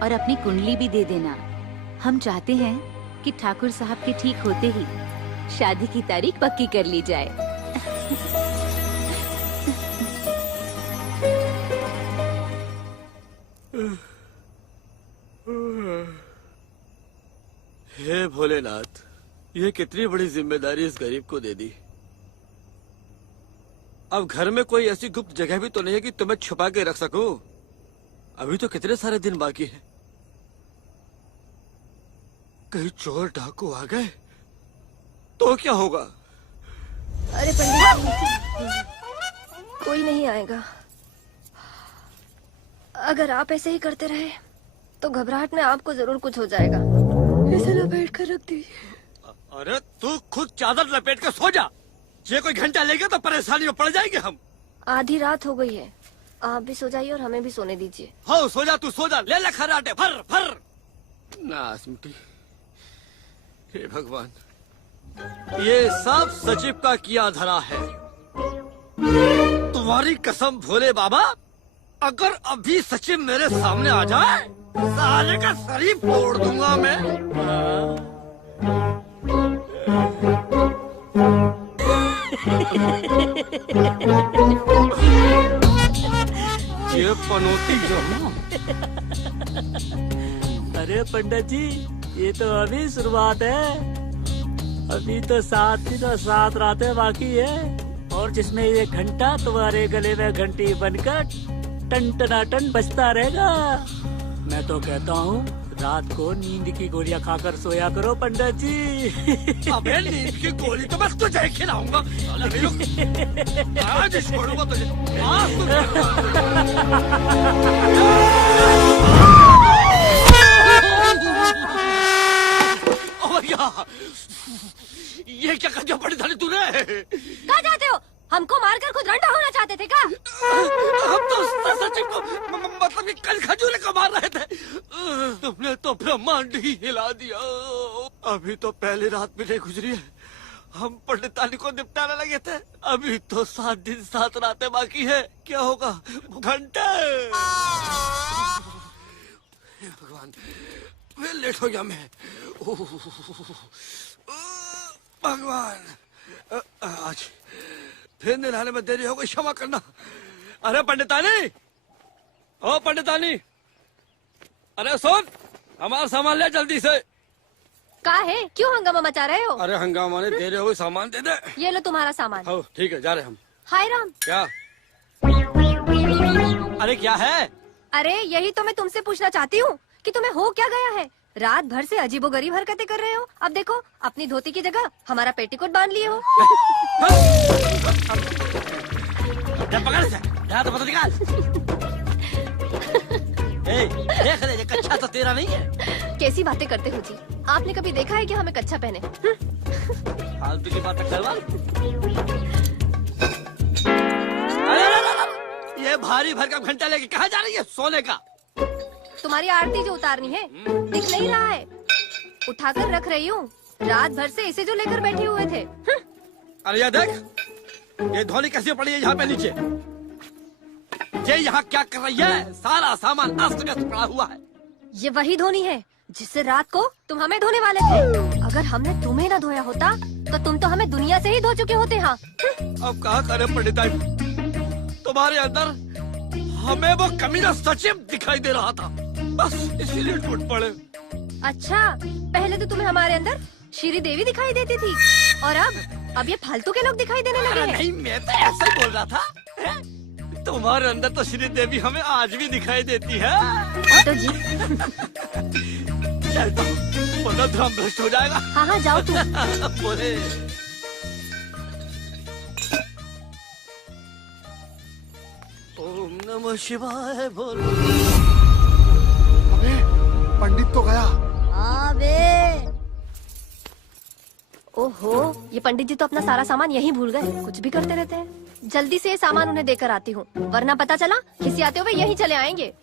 और अपनी कुंडली भी दे देना। हम चाहते हैं कि ठाकुर साहब के ठीक होते ही शादी की तारीख पक्की कर ली जाए। हे भोलेनाथ, ये कितनी बड़ी जिम्मेदारी इस गरीब को दे दी। अब घर में कोई ऐसी गुप्त जगह भी तो नहीं है कि तुम्हें छुपा के रख सकूं। अभी तो कितने सारे दिन बाकी हैं। कहीं चोर डाकू आ गए तो क्या होगा? अरे पंडित जी, कोई नहीं आएगा। अगर आप ऐसे ही करते रहे तो घबराहट में आपको जरूर कुछ हो जाएगा। इसे लपेट कर रख दीजिए। अरे तू खुद चादर लपेट कर सो जा। ये कोई घंटा लेगा तो परेशानी में पड़ जाएंगे हम। आधी रात हो गई है, आप भी सो जाइए और हमें भी सोने दीजिए। हाँ सो जा, तू सो जा। ले खर्राटे फर फर। नास मिट्टी। हे भगवान, ये सब सचिव का किया धरा है। तुम्हारी कसम भोले बाबा, अगर अभी सचिव मेरे सामने आ जाए, साले का शरीर फोड़ दूंगा मैं। ये पनौती जो। अरे पंडित जी, ये तो अभी शुरुआत है। अभी तो 7 दिन और 7 रातें बाकी है, और जिसमें ये घंटा तुम्हारे गले में घंटी बनकर टन टनाटन बजता रहेगा। मैं तो कहता हूँ रात को नींद की गोलियां खाकर सोया करो पंडित जी। अबे नींद की गोली तो बस तुझे ही खिलाऊंगा। अबे रुक, आज छोड़ूंगा तुझे। आज ये क्या कर दिया बड़ी साली तूने? कहाँ जाते हो? हमको मारकर खुद रंडा होना चाहते थे क्या? हम तो सचिव को मतलब कि कल खजूरे को मार रहे थे। तुमने तो ब्रह्मांड ही हिला दिया। अभी तो पहली रात भी नहीं गुजरी है, हम पंडितानी को निपटाने लगे थे। अभी तो 7 दिन 7 रातें बाकी है। क्या होगा? घंटे। भगवान, मैं लेट हो गया मैं। भगवान, आज फिर नहाने में देरी हो गई, क्षमा करना। अरे पंडितानी, ओ पंडितानी, अरे सुन, हमारा सामान ले जल्दी से। क्या है? क्यों हंगामा मचा रहे हो? अरे हंगामा ने देरी हो गई, सामान दे दे। ये लो तुम्हारा सामान। हो ठीक है, जा रहे हम। हाय राम। क्या? अरे क्या है? अरे यही तो मैं तुमसे पूछना चाहती हूँ कि तुम्हें हो क्या गया है? रात भर से अजीबोगरीब हरकतें कर रहे हो। अब देखो, अपनी धोती की जगह हमारा पेटीकोट बांध लिए हो। पकड़ से, तो पता निकाल। देख ले, कच्चा तो तेरा नहीं है। कैसी बातें करते हो जी? आपने कभी देखा है कि हमें कच्चा पहने? फालतू की बातें करवा। ये भारी भरकम घंटा लेके कहाँ जा रही है? सोने का। तुम्हारी आरती जो उतारनी है, दिख नहीं रहा है? उठाकर रख रही हूँ। रात भर से इसे जो लेकर बैठे हुए थे। अरे ये देख, ये धोनी कैसी पड़ी है यहाँ पे नीचे। ये यहाँ क्या कर रही है? सारा सामान अस्त व्यस्त पड़ा हुआ है। ये वही धोनी है जिससे रात को तुम हमें धोने वाले थे। अगर हमने तुम्हें न धोया होता तो तुम तो हमें दुनिया से ही धो चुके होते। हाँ, अब कहा करे पंडिताई, तुम्हारे अंदर हमें वो कमीना सचिव दिखाई दे रहा था, बस इसीलिए टूट पड़े। अच्छा, पहले तो तुम्हें हमारे अंदर श्री देवी दिखाई देती थी और अब ये फालतू के लोग दिखाई देने लगे हैं। नहीं, मैं तो ऐसा ही बोल रहा था। तुम्हारे अंदर तो श्री देवी हमें आज भी दिखाई देती है। तो जी चल तो, वरना ध्यान भ्रष्ट हो जाएगा। हाँ हाँ, जाओ तुम। बोले ओम नमः शिवाय बोलो। अबे पंडित तो गया। अबे ओहो, ये पंडित जी तो अपना सारा सामान यहीं भूल गए। कुछ भी करते रहते हैं। जल्दी से ये सामान उन्हें देकर आती हूँ, वरना पता चला किसी आते हुए यहीं चले आएंगे।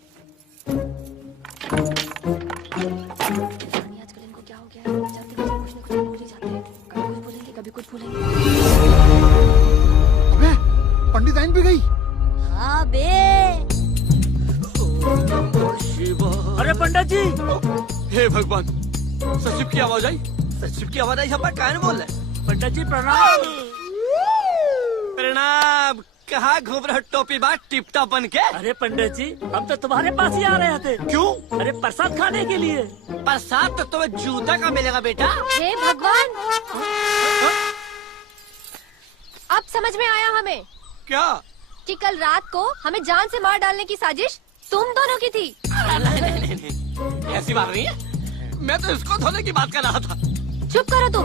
आजकल इनको क्या हो गया है? जाते बजाते कुछ न कुछ भूल ही जाते हैं। कभी कुछ बोलेंगे, कभी कुछ भूलेंगे। अबे पंडित आइन भी गई। अबे अरे पंडित जी, हे भगवान, सचिव की आवाज आई। सचिव की आवाज आई, यहाँ पर काहे बोल रहे? पंडित जी प्रणाम। प्रणाम। कहाँ घूम रहे हो टोपी बात टिपटा बन के? अरे पंडित जी, हम तो तुम्हारे पास ही आ रहे थे। क्यों? अरे प्रसाद खाने के लिए। प्रसाद तो तुम्हें जूता का मिलेगा बेटा। हे भगवान, अब समझ में आया हमें। क्या? कि कल रात को हमें जान से मार डालने की साजिश तुम दोनों की थी। नहीं, ऐसी बात नहीं है। मैं तो इसको धोने की बात कर रहा था। चुप करो तुम।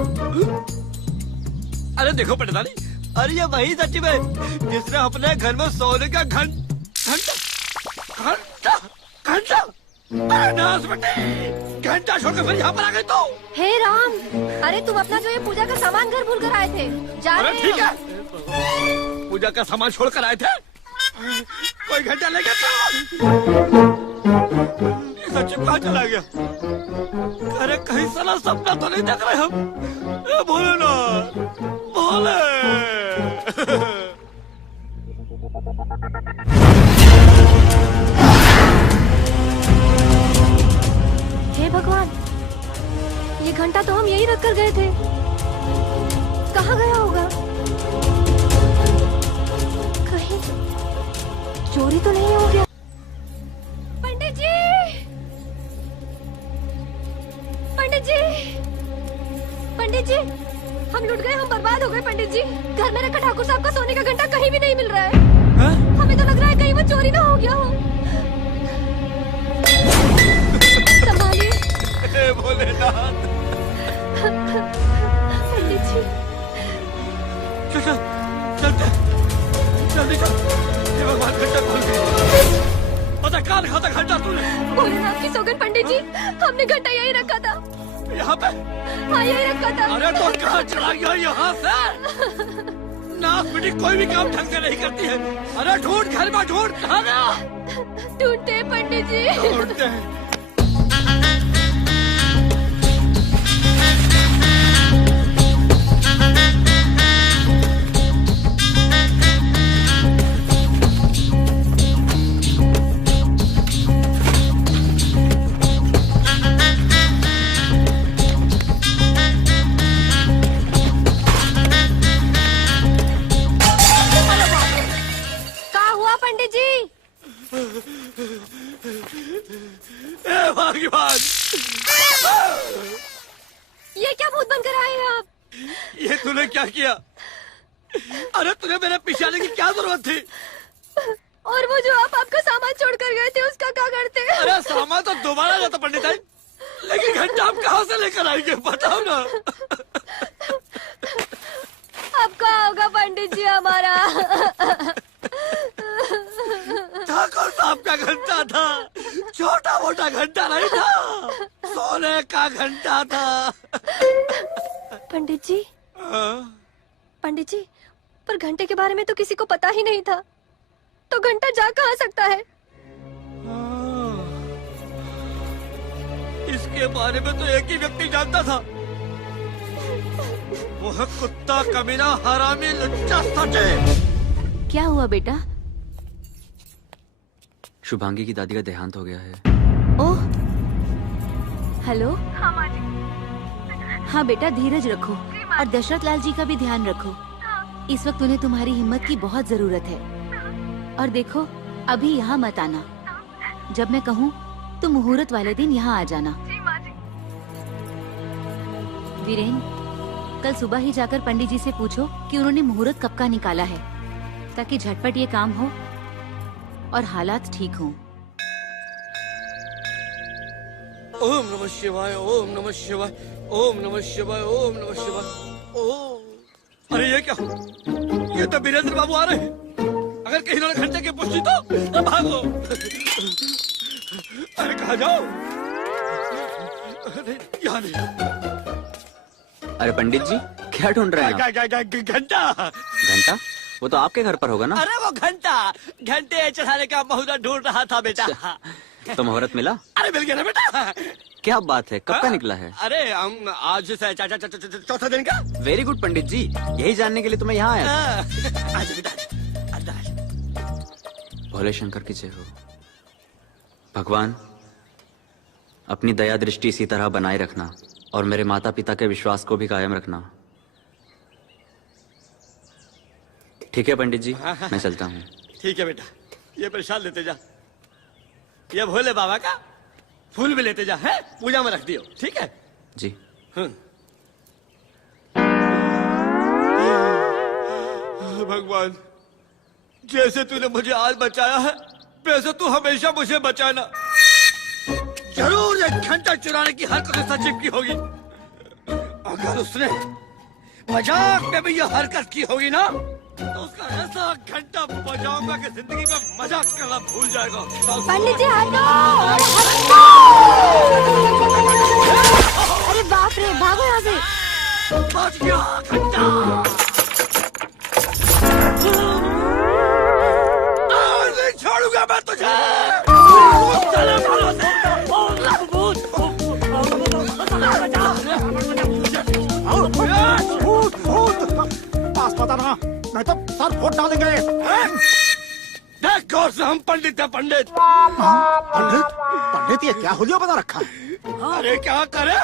अरे देखो पंडितानी, अरे ये वही सचिव है जिसने अपने घर में सोने का घंटा छोड़कर फिर यहाँ पर आ गई तो। हे राम, अरे तुम अपना जो ये पूजा का सामान घर भूल कर आए थे, जा अरे रहे ठीक हो? है, पूजा का सामान छोड़ कर आए थे। कोई घंटा लेके सचिव कहाँ चला गया? अरे कहीं साला सपना तो नहीं देख रहे हम? भोले ना भोले। हे भगवान, ये घंटा तो हम यही रख कर गए थे। कहाँ गया होगा? कहीं चोरी तो नहीं हो गया? पंडित जी, पंडित जी, पंडित जी, हम लुट गए, हम बर्बाद हो गए। पंडित जी, घर में रखा ठाकुर साहब का सोने का घंटा कहीं भी नहीं मिल रहा है। हमें तो लग रहा है कहीं वो चोरी ना हो गया हो। संभालिए। हे भोलेनाथ। पंडित जी चल चल चलते जल्दी चल। ये भगवान घंटा खोल गए। पता कहाँ रखा था घंटा तूने? भोलेनाथ की सौगंध पंडित जी, हमने घंटा यही रखा था। यहाँ पे? हाँ यही रखा था। अरे तो कहाँ चला गया यहाँ से? नाक बेटी कोई भी काम ढंग से नहीं करती है। अरे ढूंढ, घर में ढूंढ, कहाँ गया? ढूंढते हैं पंडित जी। ढूंढते हैं। भगवान, ये क्या भूत बनकर आए हैं आप? ये तूने क्या किया? अरे तूने मेरे पीछे आने की क्या जरूरत थी? और वो जो आप आपका सामान छोड़कर गए थे उसका क्या करते? अरे सामान तो दोबारा जाता पंडित जी, लेकिन घंटा आप कहाँ से लेकर आएंगे बताओ ना। अब कहाँ होगा पंडित जी हमारा? ठाकुर साहब का घंटा था, छोटा मोटा घंटा नहीं था, सोने का घंटा था। पंडित जी, पंडित जी, पर घंटे के बारे में तो किसी को पता ही नहीं था, तो घंटा जा कहाँ सकता है? इसके बारे में तो एक ही व्यक्ति जानता था, वो है कुत्ता कमीना हरामी लुच्चा सचे। क्या हुआ बेटा? शुभांगी की दादी का देहांत हो गया है। ओह, हेलो। हाँ बेटा, धीरज रखो और दशरथ लाल जी का भी ध्यान रखो। इस वक्त उन्हें तुम्हारी हिम्मत की बहुत जरूरत है। और देखो, अभी यहाँ मत आना। जब मैं कहूँ तो मुहूर्त वाले दिन यहाँ आ जाना। वीरेन, कल सुबह ही जाकर पंडित जी से पूछो कि उन्होंने मुहूर्त कब का निकाला है, ताकि झटपट ये काम हो और हालात ठीक हों। ओम नमः शिवाय, ओम नमः शिवाय, ओम नमः शिवाय, ओम नमः शिवाय। ओम। अरे ये क्या? ये तो वीरेंद्र बाबू आ रहे हैं। अगर कहीं उन्होंने घंटे की पुष्टि तो भागो। अरे कहाँ जाओ? अरे यहाँ नहीं। अरे पंडित जी, क्या ढूंढ रहे हैं आप? घंटा। घंटा? वो तो आपके घर पर होगा ना? अरे वो घंटे चढ़ाने का मुहूर्त ढूंढ रहा था बेटा। तो मुहूर्त मिला? अरे मिल गया ना बेटा। क्या बात है, कब का निकला है? अरे हम आज से चौथा दिन का। वेरी गुड पंडित जी, यही जानने के लिए तुम्हें यहाँ आया। आज बेटा, भोले शंकर की जय हो। भगवान, अपनी दया दृष्टि इसी तरह बनाए रखना और मेरे माता पिता के विश्वास को भी कायम रखना। ठीक है पंडित जी, मैं चलता हूँ। ठीक है बेटा, ये प्रसाद लेते जा। ये भोले बाबा का फूल भी लेते जा, है पूजा में रख दियो। ठीक है जी। भगवान, जैसे तूने मुझे आज बचाया है, वैसे तू हमेशा मुझे बचाना। जरूर एक घंटा चुराने की हरकत सचिव की होगी। अगर उसने मजाक में भी यह हरकत की होगी ना, तो उसका ऐसा घंटा बजाऊंगा कि जिंदगी में मजाक करना भूल जाएगा। पंडित जी हटो! अरे बाप रे, भागो यहाँ से! बच गया घंटा। नहीं छोड़ूंगा मैं तुझे। चले भागो से। पास पता ना, नहीं तो सर फोड़ डालेंगे। देख गौर से, हम पंडित है पंडित। पंडित? पंडित ये क्या हुलिया बना रखा है? अरे क्या करे,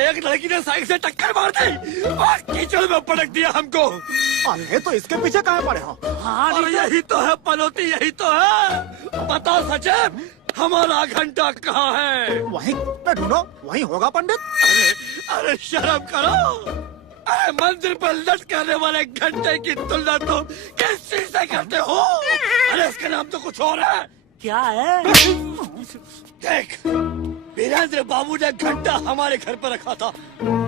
एक लड़की ने साइकिल से टक्कर मार दी और कीचड़ में पटक दिया हमको। अरे तो इसके पीछे कहाँ पड़े हो? और यही तो है पनौती, यही तो है। बताओ सचिव, हमारा घंटा कहाँ है? वहीं पे ढूंढो, वहीं होगा पंडित। अरे शर्म करो। अरे मंदिर पर लटकाने वाले घंटे की तुलना तुम किस चीज से करते हो? अरे इसका नाम तो कुछ और है। क्या है? देख, वीरेंद्र बाबू ने घंटा हमारे घर पर रखा था।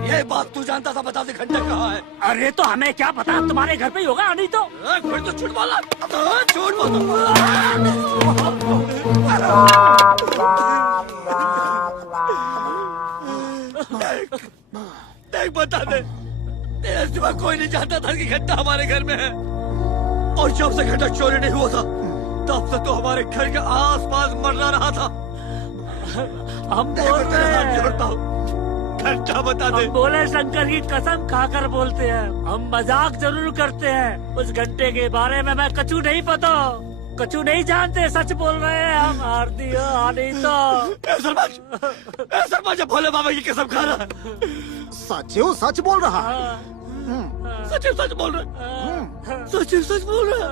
ये बात तू जानता था? बता दे घंटा कहाँ है? अरे तो हमें क्या पता, तुम्हारे घर पे ही होगा, नहीं तो फिर तो झूठ बोला, झूठ बोला। देख बता दे, तेरे सिवा कोई नहीं जानता था कि घंटा हमारे घर में है। और जब से घंटा चोरी नहीं हुआ था तब से तो हमारे घर के आसपास मरना रहा था। हम बोल रहे हैं, घंटा बता दे। हम बोले शंकर की कसम खाकर बोलते हैं, हम मजाक जरूर करते हैं। उस घंटे के बारे में मैं कछु नहीं पता, कछु नहीं जानते, सच बोल रहे हैं हम। हार दिया नहीं तो सरपंच भोले बाबा की कसम खा रहा है। सच बोल रहा है। सच बोल रहा, सच बोल रहा।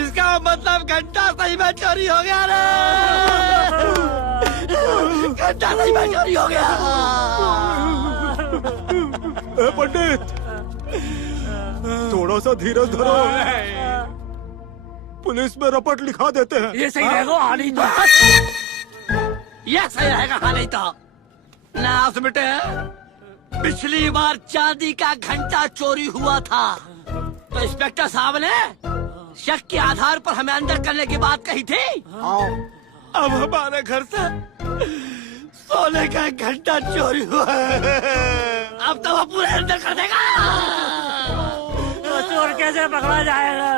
इसका मतलब घंटा सही में चोरी हो गया रे। घंटा सही में चोरी हो गया। पंडित थोड़ा सा धीरज धरो, पुलिस में रपट लिखा देते हैं। ये सही रहेगा, हाँ नहीं तो ये सही रहेगा, हाँ नहीं तो ना। बेटे पिछली बार चांदी का घंटा चोरी हुआ था तो इंस्पेक्टर साहब ने शक के आधार पर हमें अंदर करने की बात कही थी। अब हमारे घर से सोने का घंटा चोरी हुआ है। अब तो वो पूरे अंदर कर देगा। तो चोर कैसे पकड़ा जाएगा?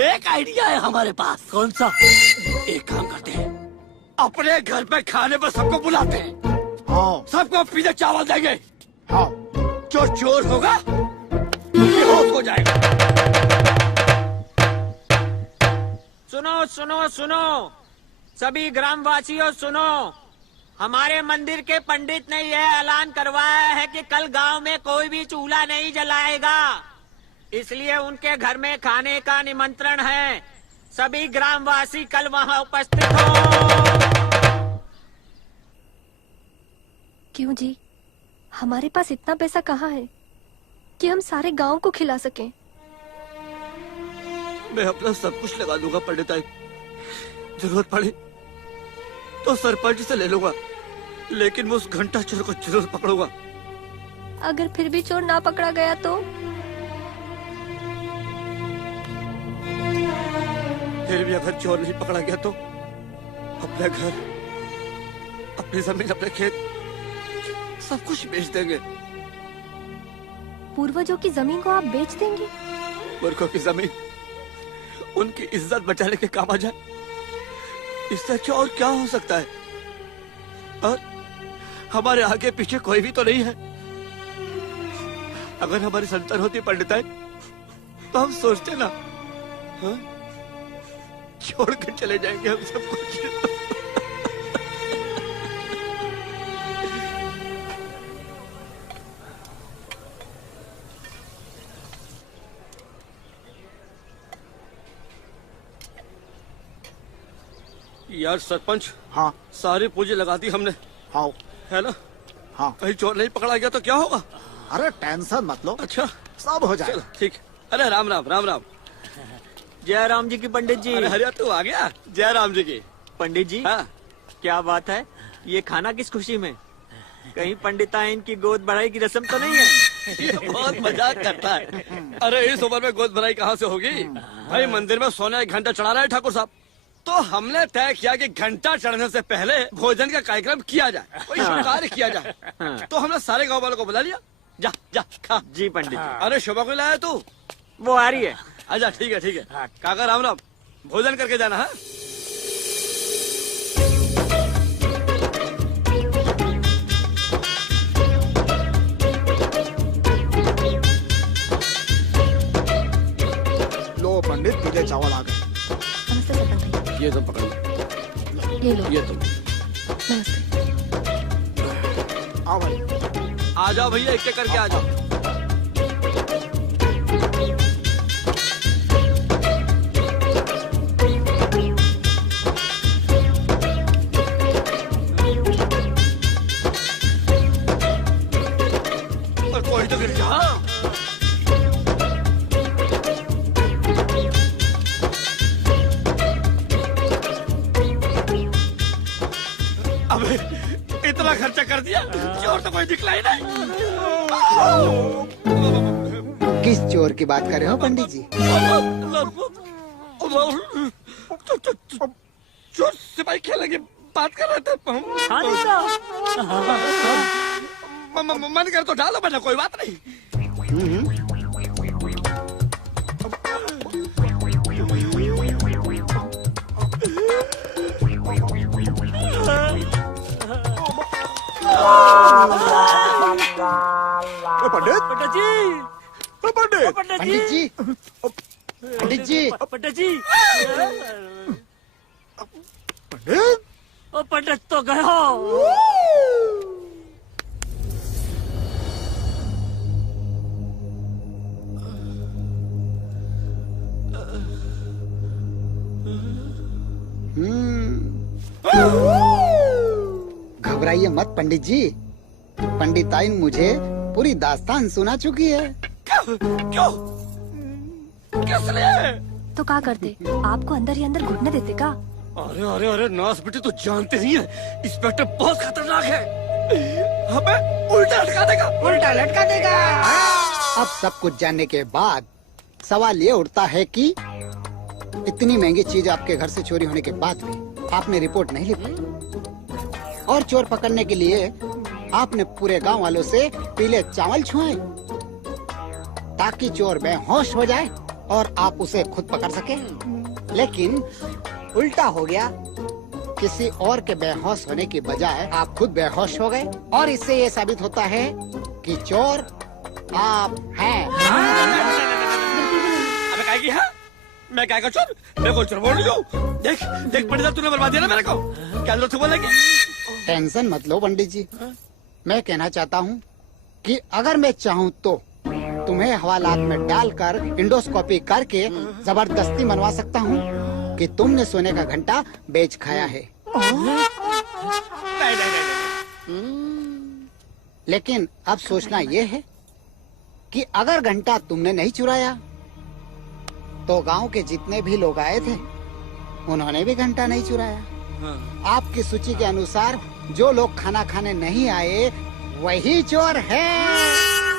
एक आइडिया है हमारे पास। कौन सा? एक काम करते हैं, अपने घर पे खाने पर सबको बुलाते हैं, सबको पीछे चावल देंगे। जो चोर होगा बेहोश हो जाएगा। सुनो सुनो सुनो, सभी ग्रामवासियों सुनो। हमारे मंदिर के पंडित ने यह ऐलान करवाया है कि कल गांव में कोई भी चूल्हा नहीं जलाएगा, इसलिए उनके घर में खाने का निमंत्रण है। सभी ग्रामवासी कल वहां उपस्थित हो। क्यों जी, हमारे पास इतना पैसा कहाँ है कि हम सारे गांव को खिला सकें? मैं अपना सब कुछ लगा दूंगा पंडित आई, जरूरत पड़ी तो सरपंच से ले लूंगा, लेकिन मैं उस घंटा चोर को जरूर पकड़ूंगा। अगर फिर भी चोर ना पकड़ा गया तो? फिर भी अगर चोर नहीं पकड़ा गया तो अपने घर, अपनी जमीन, अपने खेत सब कुछ बेच देंगे। पूर्वजों की जमीन को आप बेच देंगे? मूर्खों की जमीन उनकी इज्जत बचाने के काम आ जाए, इससे अच्छा और क्या हो सकता है? और हमारे आगे पीछे कोई भी तो नहीं है। अगर हमारी संतान होती पंडिताई तो हम सोचते ना, हाँ? छोड़ कर चले जाएंगे हम सब कुछ। यार सरपंच, हाँ सारी पूंजी लगा दी हमने, हाँ है ना? हाँ। कहीं चोर नहीं पकड़ा गया तो क्या होगा? अरे टेंशन मत लो, अच्छा सब हो जाएगा। ठीक। अरे राम राम राम राम। जय राम जी की पंडित जी। अरे हरिया तू आ गया। जय राम जी की। पंडित जी, हाँ? क्या बात है, ये खाना किस खुशी में? कहीं पंडिताइन की गोद बढ़ाई की रस्म तो नहीं है? ये बहुत मजाक करता है। अरे इस उम्र में गोद भराई कहाँ से होगी? भाई मंदिर में सोने का घंटा चढ़ा रहा है ठाकुर साहब, तो हमने तय किया कि घंटा चढ़ने से पहले भोजन का कार्यक्रम किया जाए, कोई शुभ कार्य किया जाए। तो हमने सारे गांव वालों को बुला लिया। जा जा खा। जी पंडित जी। अरे शोभा को लाया तू? वो आ रही है। अच्छा ठीक है ठीक है। काका राम राम, भोजन करके जाना है। लो पंडित, तुझे चावल आ गए। नमस्ते सरपंच भाई। ये तो पकड़ लो। ये लो। ये तो नमस्ते। आओ भाई। आ जाओ भैया, एक एक करके आ जाओ। और कोई तो गिर जा। कर दिया, चोर तो कोई निकला ही नहीं। किस चोर की बात कर रहे हो पंडित जी? चोर सिपाही खेलेंगे बात कर रहे थे मन कर तो डालो बना, कोई बात नहीं। पंडित पंडित जी, पंडित पंडित जी, पंडित जी, पंडित जी, पंडित ओ पंडित तो गए हो। घबराइए मत पंडित जी, पंडिताइन मुझे पूरी दास्तान सुना चुकी है। क्यों? किस लिए? तो क्या करते, आपको अंदर ही अंदर घुटने देते का? अरे अरे अरे नास बेटी, तू जानते नहीं है इंस्पेक्टर बहुत खतरनाक है, हमें उल्टा लटका देगा, उल्टा लटका देगा। अब सब कुछ जानने के बाद सवाल ये उठता है कि इतनी महंगी चीज आपके घर से चोरी होने के बाद भी आपने रिपोर्ट नहीं लिखी, और चोर पकड़ने के लिए आपने पूरे गांव वालों से पीले चावल छुए ताकि चोर बेहोश हो जाए और आप उसे खुद पकड़ सके। लेकिन उल्टा हो गया, किसी और के बेहोश होने की बजाय आप खुद बेहोश हो गए, और इससे ये साबित होता है कि चोर आप हैं। अबे काय की है? मैं काय का चोर? मैं कोई चोर बोल रही हूँ। देख देख पंडित साहब, तूने बर्बाद दिया ना मेरे को, क्या जरूरत बोलेगी? टेंशन मत लो पंडित जी, मैं कहना चाहता हूँ कि अगर मैं चाहूँ तो तुम्हें हवालात में डालकर इंडोस्कोपी करके जबरदस्ती मनवा सकता हूँ कि तुमने सोने का घंटा बेच खाया है। लेकिन अब सोचना ये है कि अगर घंटा तुमने नहीं चुराया तो गांव के जितने भी लोग आए थे उन्होंने भी घंटा नहीं चुराया। आपकी सूची के अनुसार जो लोग खाना खाने नहीं आए वही चोर है।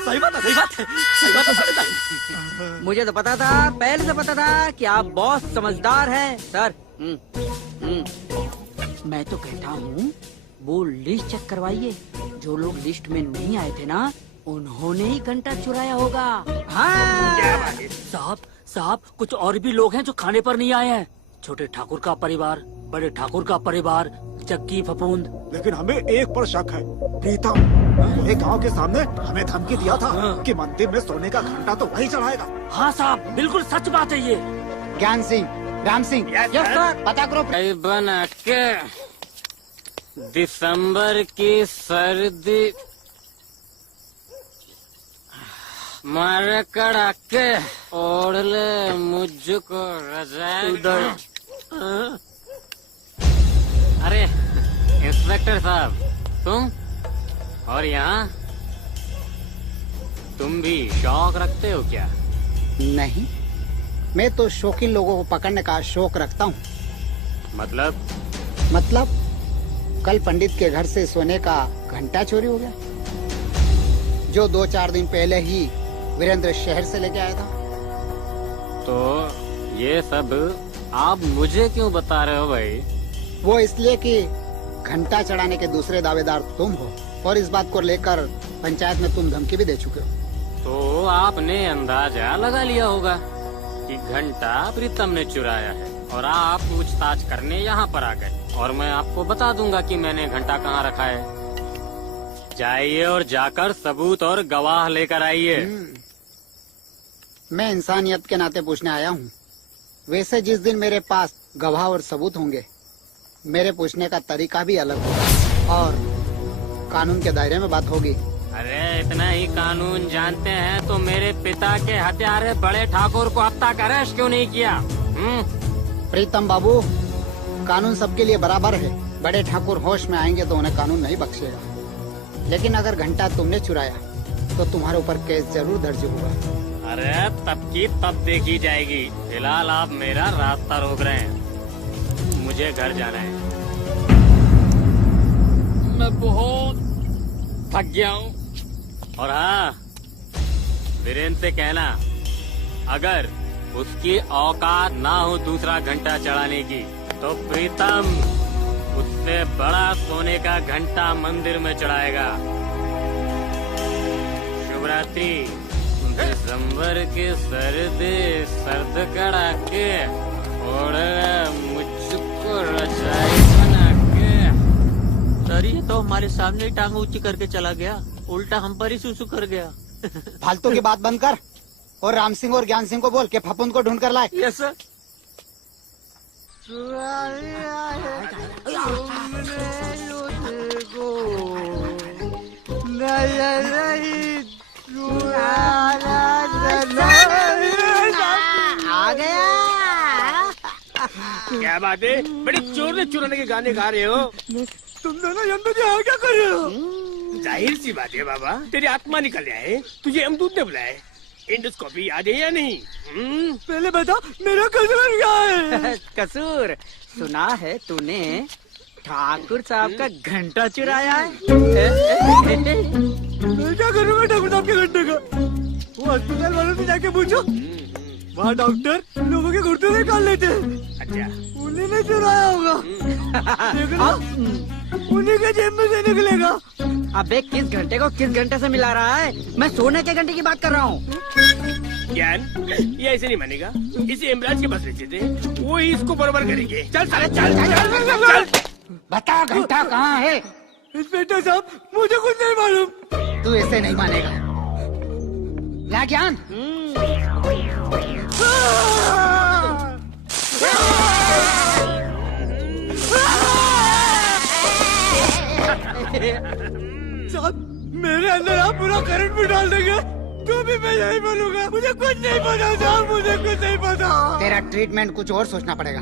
सही बात है, सही बात है, सही बात है। मुझे तो पता था, पहले से पता था कि आप बहुत समझदार हैं सर। मैं तो कहता हूँ वो लिस्ट चेक करवाइए, जो लोग लिस्ट में नहीं आए थे ना उन्होंने ही घंटा चुराया होगा। हाँ साहब, साहब कुछ और भी लोग हैं जो खाने पर नहीं आए हैं। छोटे ठाकुर का परिवार, बड़े ठाकुर का परिवार, चक्की फपूंद। लेकिन हमें एक पर शक है, प्रीतम पूरे गांव के सामने हमें धमकी दिया था कि मंदिर में सोने का घंटा तो वही चढ़ाएगा। हाँ साहब, बिल्कुल सच बात है ये। ज्ञान सिंह, राम सिंह, पता करो। बना के दिसंबर की सर्दी मारे कड़ाके ओढ़ ले मुझको रजाई। अरे इंस्पेक्टर साहब, तुम और यहाँ तुम भी शौक रखते हो क्या? नहीं, मैं तो शौकीन लोगों को पकड़ने का शौक रखता हूँ। मतलब कल पंडित के घर से सोने का घंटा चोरी हो गया, जो 2-4 दिन पहले ही वीरेंद्र शहर से लेके आया था। तो ये सब आप मुझे क्यों बता रहे हो भाई? वो इसलिए कि घंटा चढ़ाने के दूसरे दावेदार तुम हो, और इस बात को लेकर पंचायत में तुम धमकी भी दे चुके हो। तो आपने अंदाजा लगा लिया होगा कि घंटा प्रीतम ने चुराया है, और आप पूछताछ करने यहाँ पर आ गए, और मैं आपको बता दूंगा कि मैंने घंटा कहाँ रखा है। जाइए और जाकर सबूत और गवाह लेकर आइए। मैं इंसानियत के नाते पूछने आया हूँ। वैसे जिस दिन मेरे पास गवाह और सबूत होंगे, मेरे पूछने का तरीका भी अलग होगा और कानून के दायरे में बात होगी। अरे इतना ही कानून जानते हैं तो मेरे पिता के हत्यारे बड़े ठाकुर को अब तक अरेस्ट क्यों नहीं किया? प्रीतम बाबू, कानून सबके लिए बराबर है। बड़े ठाकुर होश में आएंगे तो उन्हें कानून नहीं बख्शेगा, लेकिन अगर घंटा तुमने चुराया तो तुम्हारे ऊपर केस जरूर दर्ज होगा। अरे तब की तब देखी जाएगी। फिलहाल आप मेरा रास्ता रोक रहे हैं, मुझे घर जाना है। मैं बहुत थक गया हूँ। और हाँ, वीरेंद्र से कहना अगर उसकी औकात ना हो दूसरा घंटा चढ़ाने की तो प्रीतम उससे बड़ा सोने का घंटा मंदिर में चढ़ाएगा। शुभ रात्रि। दिसंबर के सर्द कड़ाके और मुझको रजाई बना के। सर ये तो हमारे सामने ही टांग ऊंची करके चला गया, उल्टा हम पर ही सुसु कर गया। फालतू की बात बंद कर और राम सिंह और ज्ञान सिंह को बोल के फपुंद को ढूंढ कर लाए। Yes sir. आ गया। क्या बात है, बड़ी चोर ने चुराने के गाने गा रहे हो। तुम दोनों यमदूत यहाँ क्या कर रहे हो? जाहिर सी बात है बाबा, तेरी आत्मा निकल आए, तुझे यमदूत ने बुलाए। इंडोस्कोपी याद है या नहीं? पहले बता मेरा कसूर क्या है? कसूर सुना है तूने ठाकुर साहब का घंटा चुराया है। मैं क्या करूँगा ठाकुर साहब के घंटे का? वो अस्पताल वालों से जाके पूछो, वहाँ डॉक्टर लोगों के घुटने निकाल लेते हैं। अच्छा, उन्हीं ने चुराया होगा। देखना, उन्हीं के जेब में से निकलेगा। अबे किस घंटे को किस घंटे से मिला रहा है? मैं सोने के घंटे की बात कर रहा हूँ। ज्ञान, ये ऐसे नहीं मानेगा। इसे इमराज के पास ले चलते, वो ही इसको बराबर करेंगे। चल चल चल चल। बता घंटा कहाँ है? इंस्पेक्टर साहब, मुझे कुछ नहीं मालूम। तू ऐसे नहीं मानेगा। ला ज्ञान। साहब, मेरे अंदर आप पूरा करंट भी डाल देंगे तो भी मैं यही बोलूंगा, मुझे कुछ नहीं पता साहब, मुझे कुछ नहीं पता। तेरा ट्रीटमेंट कुछ और सोचना पड़ेगा।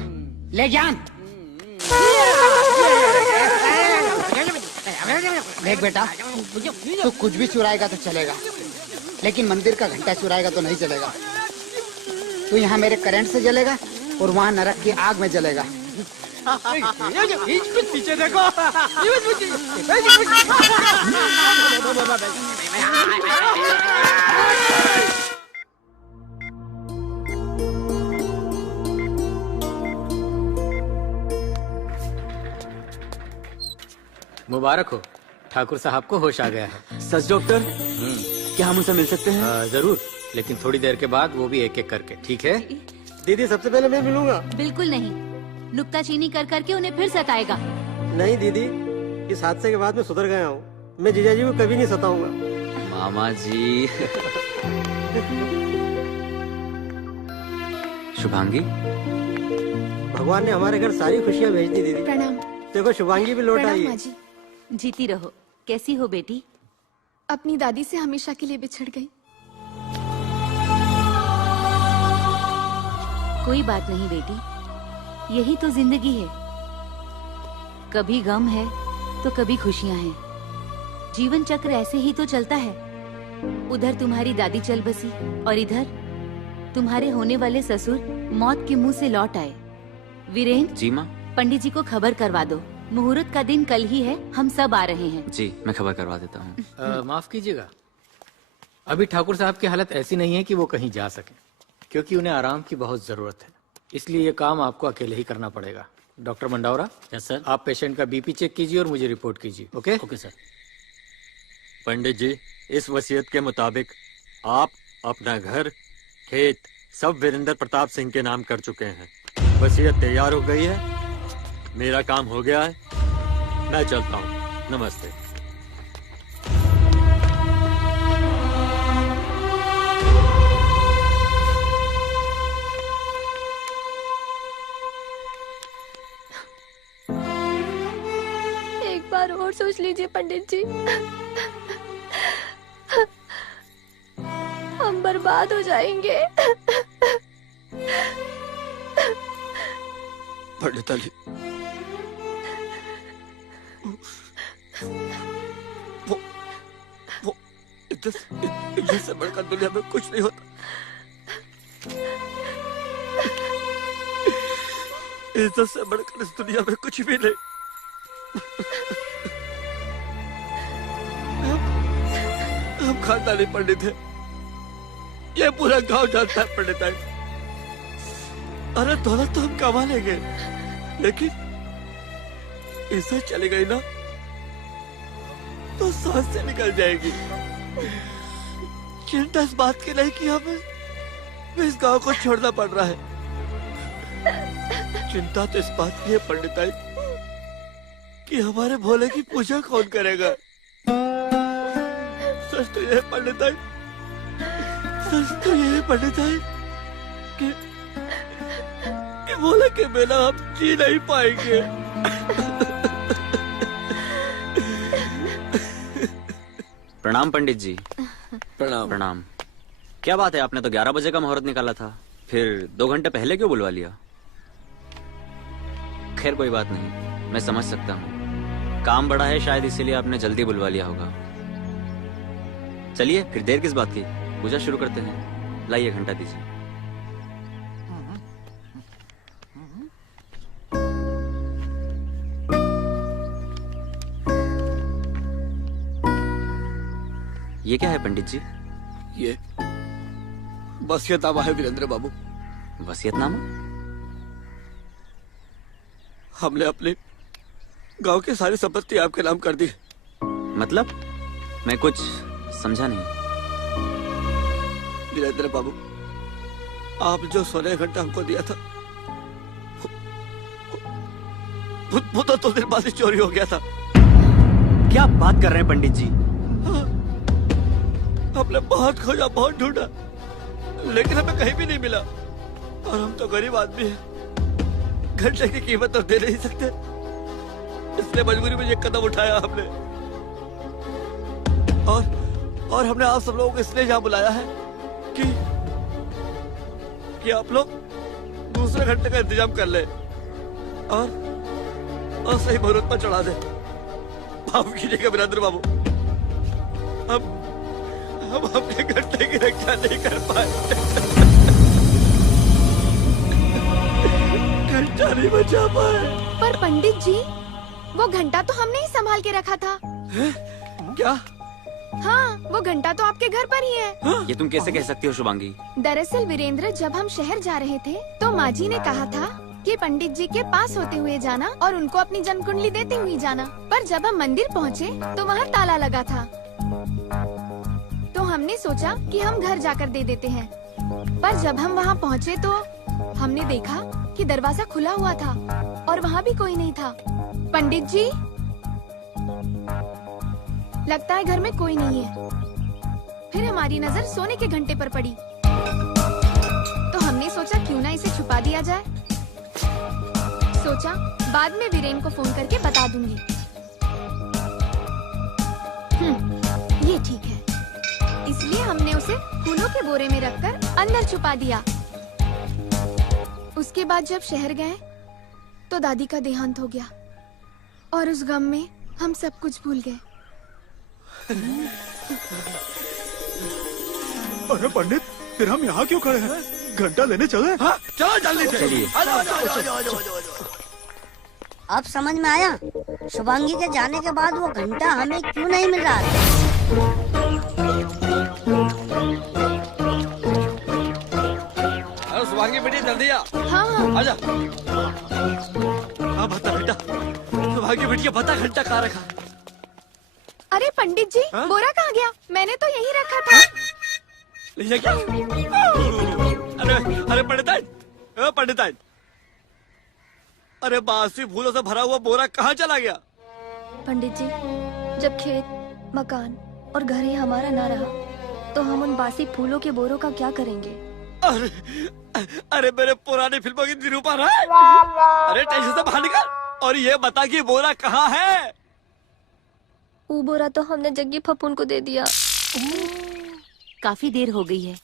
ले ज्ञान। देख बेटा, तू कुछ भी चुराएगा तो चलेगा, लेकिन मंदिर का घंटा चुराएगा तो नहीं चलेगा। तू यहाँ मेरे करंट से जलेगा और वहाँ नरक की आग में जलेगा। पीछे देखो। मुबारक हो, ठाकुर साहब को होश आ गया है। सच डॉक्टर? क्या हम उनसे मिल सकते हैं? जरूर, लेकिन थोड़ी देर के बाद, वो भी एक एक करके, ठीक है? दीदी सबसे पहले मैं मिलूंगा। बिल्कुल नहीं, नुक्ताचीनी कर करके उन्हें फिर सताएगा। नहीं दीदी, इस हादसे के बाद मैं सुधर गया हूँ। मैं जीजाजी को कभी नहीं सताऊंगा। मामा जी। शुभांगी, भगवान ने हमारे घर सारी खुशियाँ भेज दी दीदी। प्रणाम। देखो शुभांगी भी लौट आई है। जीती रहो। कैसी हो बेटी? अपनी दादी से हमेशा के लिए बिछड़ गई। कोई बात नहीं बेटी, यही तो जिंदगी है। कभी गम है तो कभी खुशियां हैं। जीवन चक्र ऐसे ही तो चलता है। उधर तुम्हारी दादी चल बसी और इधर तुम्हारे होने वाले ससुर मौत के मुंह से लौट आए। वीरेंद्र जी माँ। पंडित जी को खबर करवा दो, मुहूर्त का दिन कल ही है, हम सब आ रहे हैं। जी, मैं खबर करवा देता हूँ। माफ कीजिएगा, अभी ठाकुर साहब की हालत ऐसी नहीं है कि वो कहीं जा सके, क्योंकि उन्हें आराम की बहुत जरूरत है। इसलिए ये काम आपको अकेले ही करना पड़ेगा। डॉक्टर मंडावरा। Yes sir. आप पेशेंट का बीपी चेक कीजिए और मुझे रिपोर्ट कीजिए। Okay? Okay sir. Pandit ji, इस वसीयत के मुताबिक आप अपना घर, खेत सब वीरेंद्र प्रताप सिंह के नाम कर चुके हैं। वसीयत तैयार हो गई है, मेरा काम हो गया है, मैं चलता हूँ। नमस्ते। एक बार और सोच लीजिए पंडित जी, हम बर्बाद हो जाएंगे। पंडित अली, वो इज्जत से बढ़कर दुनिया में कुछ नहीं होता। इज्जत से बढ़कर इस दुनिया में कुछ भी नहीं। खानदानी पंडित है, ये पूरा गांव जानता है पंडिताई। अरे दौलत तो हम कमा लेंगे, लेकिन इज्जत चली गई ना तो सांस से निकल जाएगी। चिंता इस बात की नहीं कि हमें इस गांव को छोड़ना पड़ रहा है, चिंता तो इस बात की है पंडिताई कि हमारे भोले की पूजा कौन करेगा। सच तो यह पंडिताई, सच तो यह पंडिताई कि भोले के बिना हम जी नहीं पाएंगे। प्रणाम पंडित जी। प्रणाम। प्रणाम। क्या बात है, आपने तो 11 बजे का मुहूर्त निकाला था, फिर 2 घंटे पहले क्यों बुलवा लिया? खैर कोई बात नहीं, मैं समझ सकता हूँ, काम बड़ा है शायद इसीलिए आपने जल्दी बुलवा लिया होगा। चलिए फिर देर किस बात की, पूजा शुरू करते हैं। लाइए घंटा दीजिए। ये क्या है पंडित जी? ये वसीयतनामा है वीरेंद्र बाबू। वसीयतनामा? हमने अपने गांव की सारी संपत्ति आपके नाम कर दी। मतलब? मैं कुछ समझा नहीं। वीरेंद्र बाबू, आप जो सोने का घंटा हमको दिया था वो तो 2 दिन बाद ही चोरी हो गया था। क्या बात कर रहे हैं पंडित जी? हमने बहुत खोजा, बहुत ढूंढा, लेकिन हमें कहीं भी नहीं मिला। और हम तो गरीब आदमी हैं, घंटे की कीमत तो दे नहीं सकते, इसलिए मजबूरी में ये कदम उठाया हमने। और हमने आप सब लोगों को इसलिए यहाँ बुलाया है कि आप लोग दूसरे घंटे का इंतजाम कर ले और सही मुहूर्त पर चढ़ा दे। माफ कीजिएगा वीरेंद्र बाबू, हम अपने घंटे की रक्षा नहीं कर पाए। घंटा नहीं बचा पाए। पर पंडित जी, वो घंटा तो हमने ही संभाल के रखा था। क्या? हाँ, वो घंटा तो आपके घर पर ही है। ये तुम कैसे कह सकती हो शुभांगी? दरअसल वीरेंद्र, जब हम शहर जा रहे थे तो माँ जी ने कहा था कि पंडित जी के पास होते हुए जाना और उनको अपनी जन्म कुंडली देते हुए जाना। पर जब हम मंदिर पहुँचे तो वहाँ ताला लगा था, तो हमने सोचा कि हम घर जाकर दे देते हैं। पर जब हम वहाँ पहुँचे तो हमने देखा कि दरवाजा खुला हुआ था और वहाँ भी कोई नहीं था। पंडित जी, लगता है घर में कोई नहीं है। फिर हमारी नजर सोने के घंटे पर पड़ी, तो हमने सोचा क्यों ना इसे छुपा दिया जाए। सोचा बाद में वीरेन को फोन करके बता दूंगी। ये ठीक है। इसलिए हमने उसे फूलों के बोरे में रखकर अंदर छुपा दिया। उसके बाद जब शहर गए तो दादी का देहांत हो गया और उस गम में हम सब कुछ भूल गए। अरे पंडित, फिर हम यहाँ क्यों खड़े हैं? घंटा लेने चले? हाँ, चलो जल्दी से। चलिए। अब समझ में आया शुभांगी के जाने के बाद वो घंटा हमें क्यों नहीं मिल रहा था। अरे शुभांगी बेटी जल्दी आ। हाँ। आजा। हाँ बता बेटा, शुभांगी बेटी का पता घंटा कहाँ रखा? अरे पंडित जी, बोरा कहाँ गया? मैंने तो यही रखा था। ले क्या? अरे पंडिताइन, अरे बासी फूलों से भरा हुआ बोरा कहाँ चला गया? पंडित जी, जब खेत, मकान और घर ही हमारा ना रहा तो हम उन बासी फूलों के बोरों का क्या करेंगे? अरे मेरे पुरानी फिल्मों की निरूपण है। अरे टेंशन से बाहर निकल और ये बता कि बोरा कहाँ है? वो बोरा तो हमने जग्गी फपून को दे दिया। काफी देर हो गई है,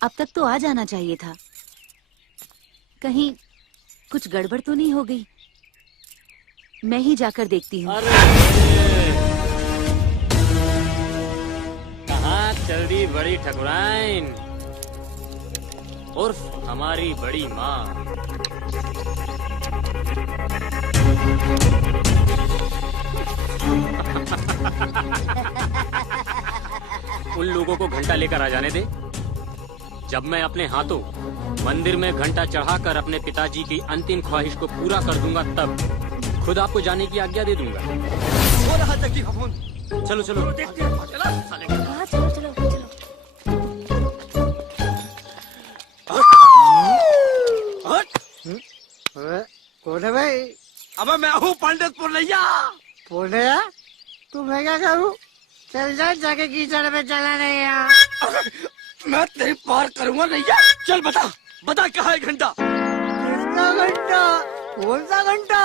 अब तक तो आ जाना चाहिए था। कहीं कुछ गड़बड़ तो नहीं हो गई? मैं ही जाकर देखती हूँ। कहाँ चल दी बड़ी ठकुराइन उर्फ हमारी बड़ी माँ। उन लोगों को घंटा लेकर आ जाने दे। जब मैं अपने हाथों मंदिर में घंटा चढ़ाकर अपने पिताजी की अंतिम ख्वाहिश को पूरा कर दूंगा, तब खुद आपको जाने की आज्ञा दे दूंगा। हो रहा जग्गी का फोन। चलो चलो। हाँ, चलो चलो चलो। कौन है भाई? अबे मैं हूँ पंडित पुरनैया। पुरनैया? तू मैं क्या करूँ? चल जा, जाके कीचड़ में चला नहीं यार। मैं तेरी पार करूंगा नैया। चल बता बता कहाँ है घंटा? किसका घंटा? कौन सा घंटा?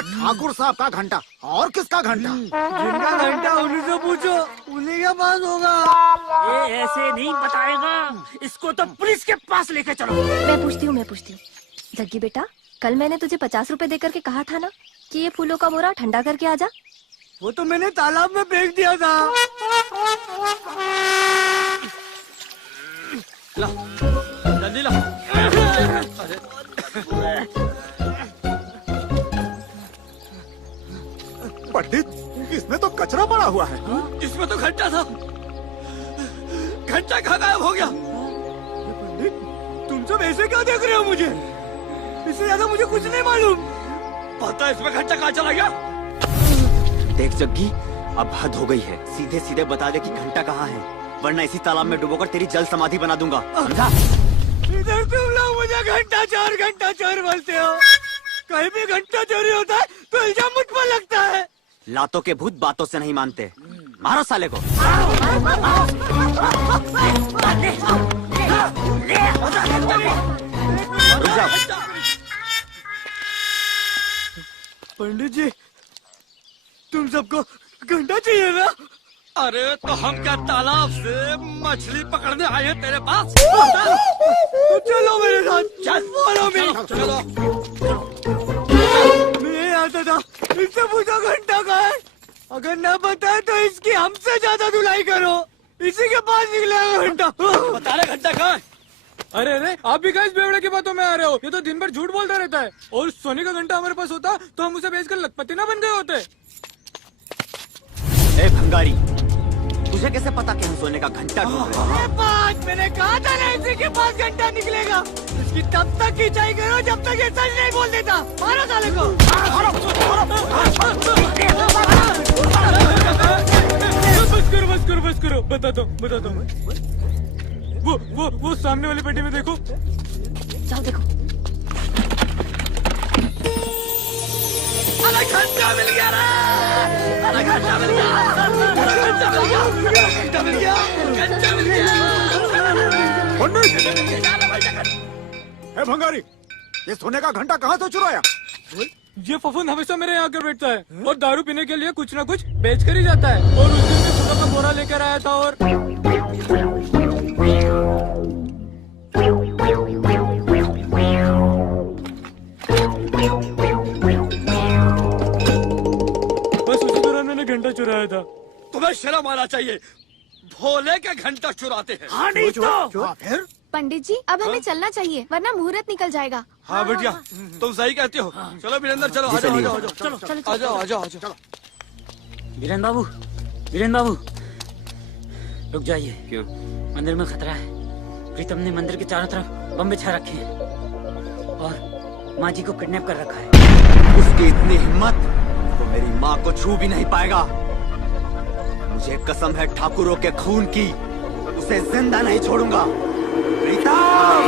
ठाकुर साहब का घंटा। और किसका घंटा? जिनका घंटा उन्हीं से पूछो, उन्हीं के पास होगा। ये ऐसे नहीं बताएगा, इसको तो पुलिस के पास लेके चलो। मैं पूछती हूँ जग्गी बेटा, कल मैंने तुझे 50 रुपए देकर के कहा था ना कि ये फूलों का बोरा ठंडा करके आ जा। वो तो मैंने तालाब में फेंक दिया था। ला जल्दी ला। पंडित, इसमें तो कचरा पड़ा हुआ है। इसमें तो घंटा था। घंटा कहाँ गायब हो गया? पंडित, तुम सब ऐसे क्यों देख रहे हो मुझे? इससे ज्यादा मुझे कुछ नहीं मालूम। पता है इसमें घंटा कहाँ चला गया? देख जग्गी, अब हद हो गई है। सीधे सीधे बता दे कि घंटा कहाँ है, वरना इसी तालाब में डुबोकर तेरी जल समाधि बना दूंगा, समझा? इधर तुम लोग मुझे घंटा चोर बोलते हो। कहीं भी घंटा चोरी होता है तो इल्जाम मुझ पर लगता है। लातों के भूत बातों से नहीं मानते। मारो साले को। रुक जाओ। पंडित जी, तुम सबको घंटा चाहिए ना? अरे तो हम क्या तालाब से मछली पकड़ने आए हैं तेरे पास? तो चलो मेरे साथ, चल फॉलो मी। चलो। मैं यही आता था, इससे पूछो घंटा कहाँ है। अगर ना बताए तो इसकी हमसे ज्यादा धुलाई करो। इसी के पास निकलेगा घंटा। बता रहे घंटा कहाँ है? अरे अरे, आप भी इस बेवड़े की बातों में आ रहे हो? ये तो दिन भर झूठ बोलता रहता है। और सोने का घंटा हमारे पास होता तो हम उसे बेचकर लखपति ना बन गए होते। ए भंगारी, तुझे कैसे पता कि हम सोने का घंटा ढूंढ रहे हैं? बात मैंने कहा था ना, इसी के पास घंटा निकलेगा। इसकी तब तक खिंचाई करो जब तक ये सच नहीं बोल देता। मारो साले को। बस करो, बताता हूँ। वो सामने वाली पेटी में देखो। जाओ देखो। अरे घंटा मिल गया रे! अरे घंटा मिल गया! घंटा मिल गया! घंटा मिल गया! घंटा मिल गया! हे भंगारी, ये सोने का घंटा कहाँ से चुराया? ये फफूंद हमेशा मेरे यहाँ आकर बैठता है और दारू पीने के लिए कुछ ना कुछ बेच कर ही जाता है। और उस दिन मैं फूलों का बोरा लेकर आया था और बस उसी दौरान मैंने घंटा चुराया था। तुम्हें शर्म आना चाहिए, भोले का घंटा चुराते हैं। हाँ नहीं तो फिर? पंडित जी, अब हमें चलना चाहिए वरना मुहूर्त निकल जाएगा। हाँ बेटिया, तुम सही कहती हो। चलो वीरेंद्र, चलो आ जाओ। वीरेंद्र बाबू रुक जाइए। क्यों? मंदिर में खतरा है। प्रीतम ने मंदिर के चारों तरफ बम बिछा रखे हैं और माँ जी को किडनैप कर रखा है। उसकी इतनी हिम्मत, वो मेरी माँ को छू भी नहीं पाएगा। मुझे कसम है ठाकुरों के खून की, उसे जिंदा नहीं छोड़ूंगा। प्रीतम!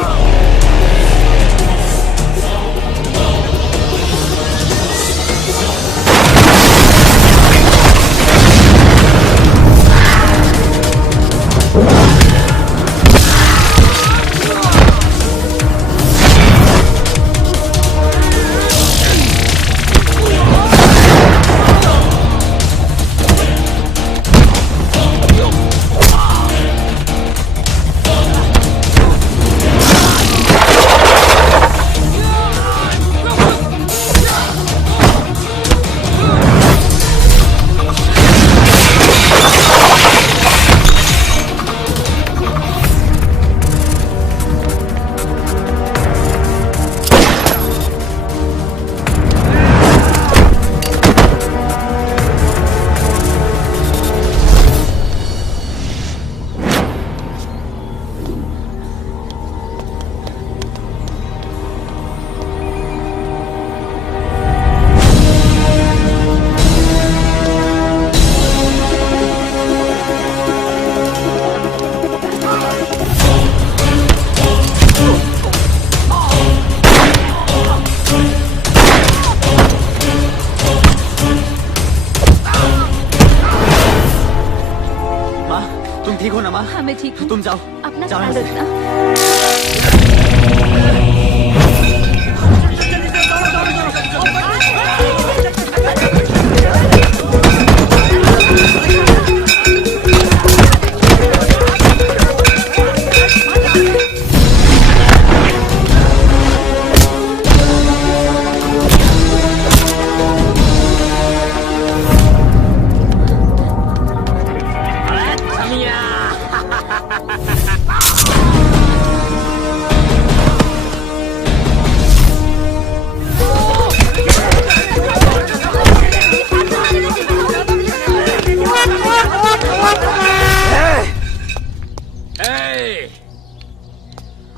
मैं ठीक हूँ। तुम जाओ, अपना जाओ ख्याल यहाँ से। रखना।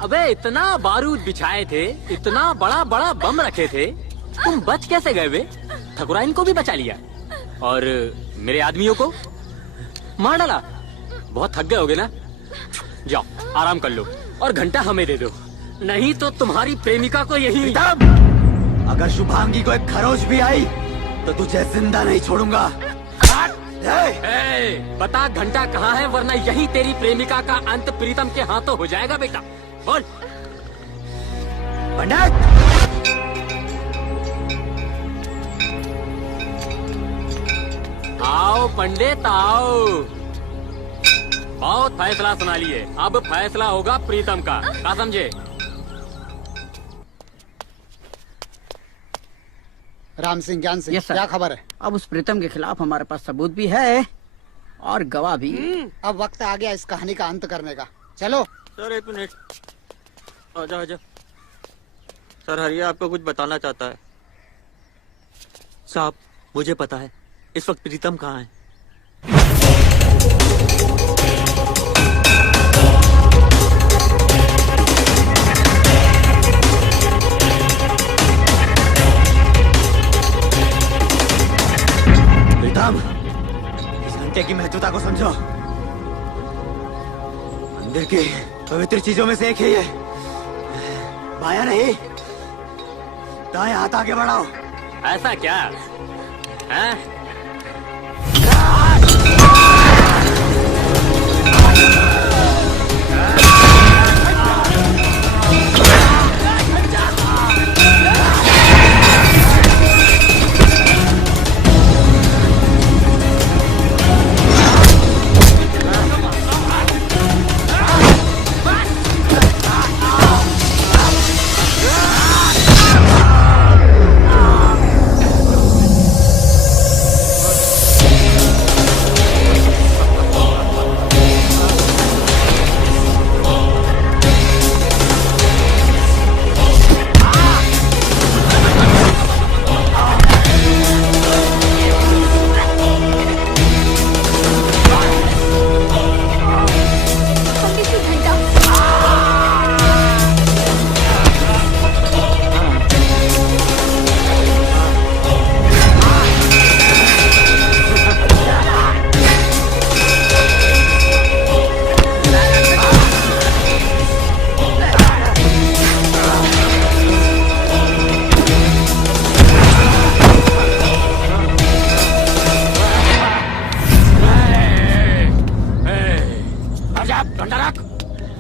अबे इतना बारूद बिछाए थे, इतना बड़ा बड़ा बम रखे थे, तुम बच कैसे गए बे? ठकुराइन को भी बचा लिया और मेरे आदमियों को मार डाला। बहुत थक गए होगे ना? जाओ आराम कर लो और घंटा हमें दे दो, नहीं तो तुम्हारी प्रेमिका को यही। अगर शुभांगी को एक खरोच भी आई तो तुझे जिंदा नहीं छोड़ूंगा। बता घंटा कहाँ है, वरना यही तेरी प्रेमिका का अंत प्रीतम के हाथों हो जाएगा। बेटा बोल। पंडित, आओ पंडित आओ। बहुत फैसला सुना लिए, अब फैसला होगा प्रीतम का, क्या समझे? राम सिंह, ज्ञान सिंह, यस सर। क्या खबर है? अब उस प्रीतम के खिलाफ हमारे पास सबूत भी है और गवाह भी। अब वक्त आ गया इस कहानी का अंत करने का। चलो सर एक मिनट, आजा आजा। सर हरिया आपको कुछ बताना चाहता है। साहब मुझे पता है इस वक्त प्रीतम कहाँ है। प्रीतम, इस घंटे की महत्वता को समझो। मंदिर की पवित्र चीजों में से एक है ये। बाया नहीं, दाएं हाथ आगे बढ़ाओ। ऐसा क्या है?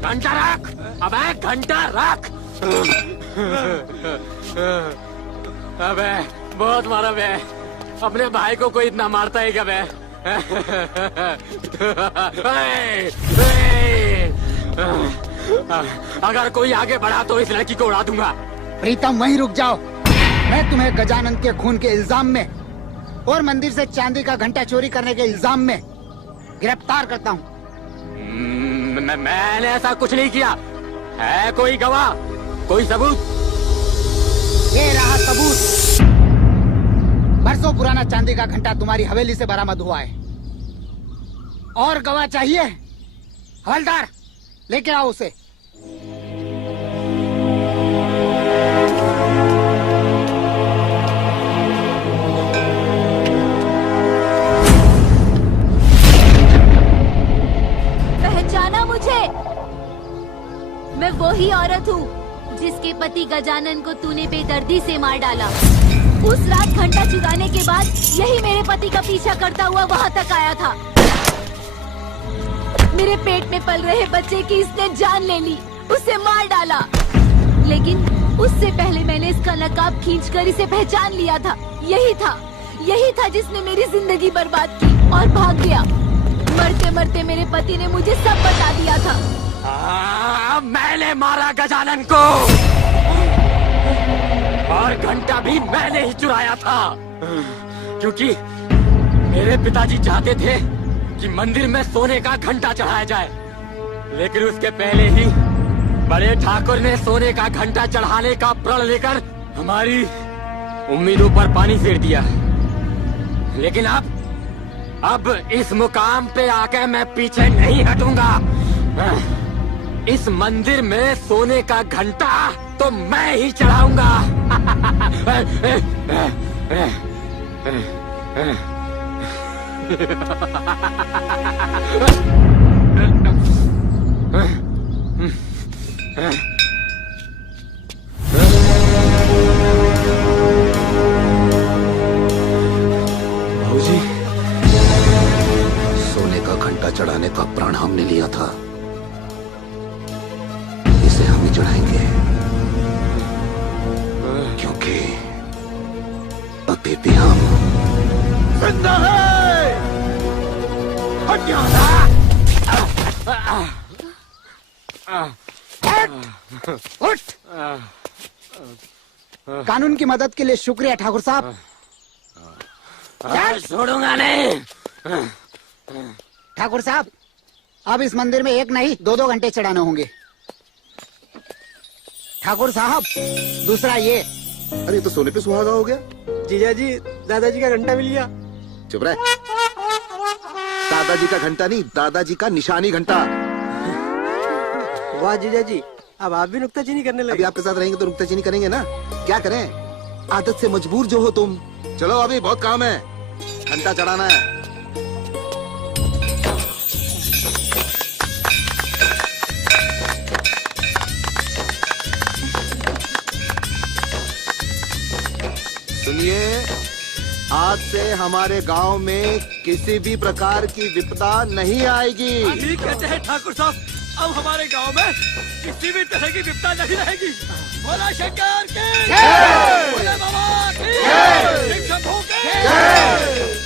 घंटा रख, अबे घंटा रख। अबे बहुत मारा बे, अपने भाई को कोई इतना मारता है क्या बे? अगर कोई आगे बढ़ा तो इस लड़की को उड़ा दूंगा। प्रीतम वहीं रुक जाओ, मैं तुम्हें गजानंद के खून के इल्जाम में और मंदिर से चांदी का घंटा चोरी करने के इल्जाम में गिरफ्तार करता हूँ। मैंने ऐसा कुछ नहीं किया। है कोई गवाह, कोई सबूत? ये रहा सबूत। बरसों पुराना चांदी का घंटा तुम्हारी हवेली से बरामद हुआ है। और गवाह चाहिए? हवलदार लेके आओ उसे। पहचाना मुझे? मैं वही औरत हूँ जिसके पति गजानन को तूने बेदर्दी से मार डाला। उस रात घंटा चुराने के बाद यही मेरे पति का पीछा करता हुआ वहाँ तक आया था। मेरे पेट में पल रहे बच्चे की इसने जान ले ली, उसे मार डाला। लेकिन उससे पहले मैंने इसका नकाब खींचकर इसे पहचान लिया था। यही था जिसने मेरी जिंदगी बर्बाद की और भाग गया। मरते मरते मेरे पति ने मुझे सब बता दिया था। मैंने मारा गजानन को और घंटा भी मैंने ही चुराया था, क्योंकि मेरे पिताजी चाहते थे कि मंदिर में सोने का घंटा चढ़ाया जाए, लेकिन उसके पहले ही बड़े ठाकुर ने सोने का घंटा चढ़ाने का प्रण लेकर हमारी उम्मीदों पर पानी फेर दिया। लेकिन अब इस मुकाम पे आके मैं पीछे नहीं हटूंगा। इस मंदिर में सोने का घंटा तो मैं ही चढ़ाऊंगा। बाबूजी, सोने का घंटा चढ़ाने का प्रण हमने लिया था, इसे हम ही चढ़ाएंगे, क्योंकि अभी भी हम जिंदा है। हट यहाँ। उठ। कानून की मदद के लिए शुक्रिया ठाकुर साहब। छोड़ूंगा नहीं। ठाकुर साहब, अब इस मंदिर में एक नहीं 2-2 घंटे चढ़ाने होंगे। ठाकुर साहब, दूसरा ये। अरे तो सोने पे सुहागा हो गया। जीजा जी, दादाजी का घंटा मिल गया। चुप रहे। दादाजी का घंटा नहीं, दादाजी का निशानी घंटा। वाह जीजा जी, अब आप भी नुक्ताचीनी करने लगे। अभी आपके साथ रहेंगे तो नुक्ताचीनी करेंगे ना, क्या करें, आदत से मजबूर जो हो तुम। चलो अभी बहुत काम है, घंटा चढ़ाना है। सुनिए, आज से हमारे गांव में किसी भी प्रकार की विपदा नहीं आएगी। ठीक कहते हैं ठाकुर साहब, अब हमारे गांव में किसी भी तरह की विपदा नहीं रहेगी। भोला शंकर की जय, भोले बाबा की जय, शिव शंभू की जय।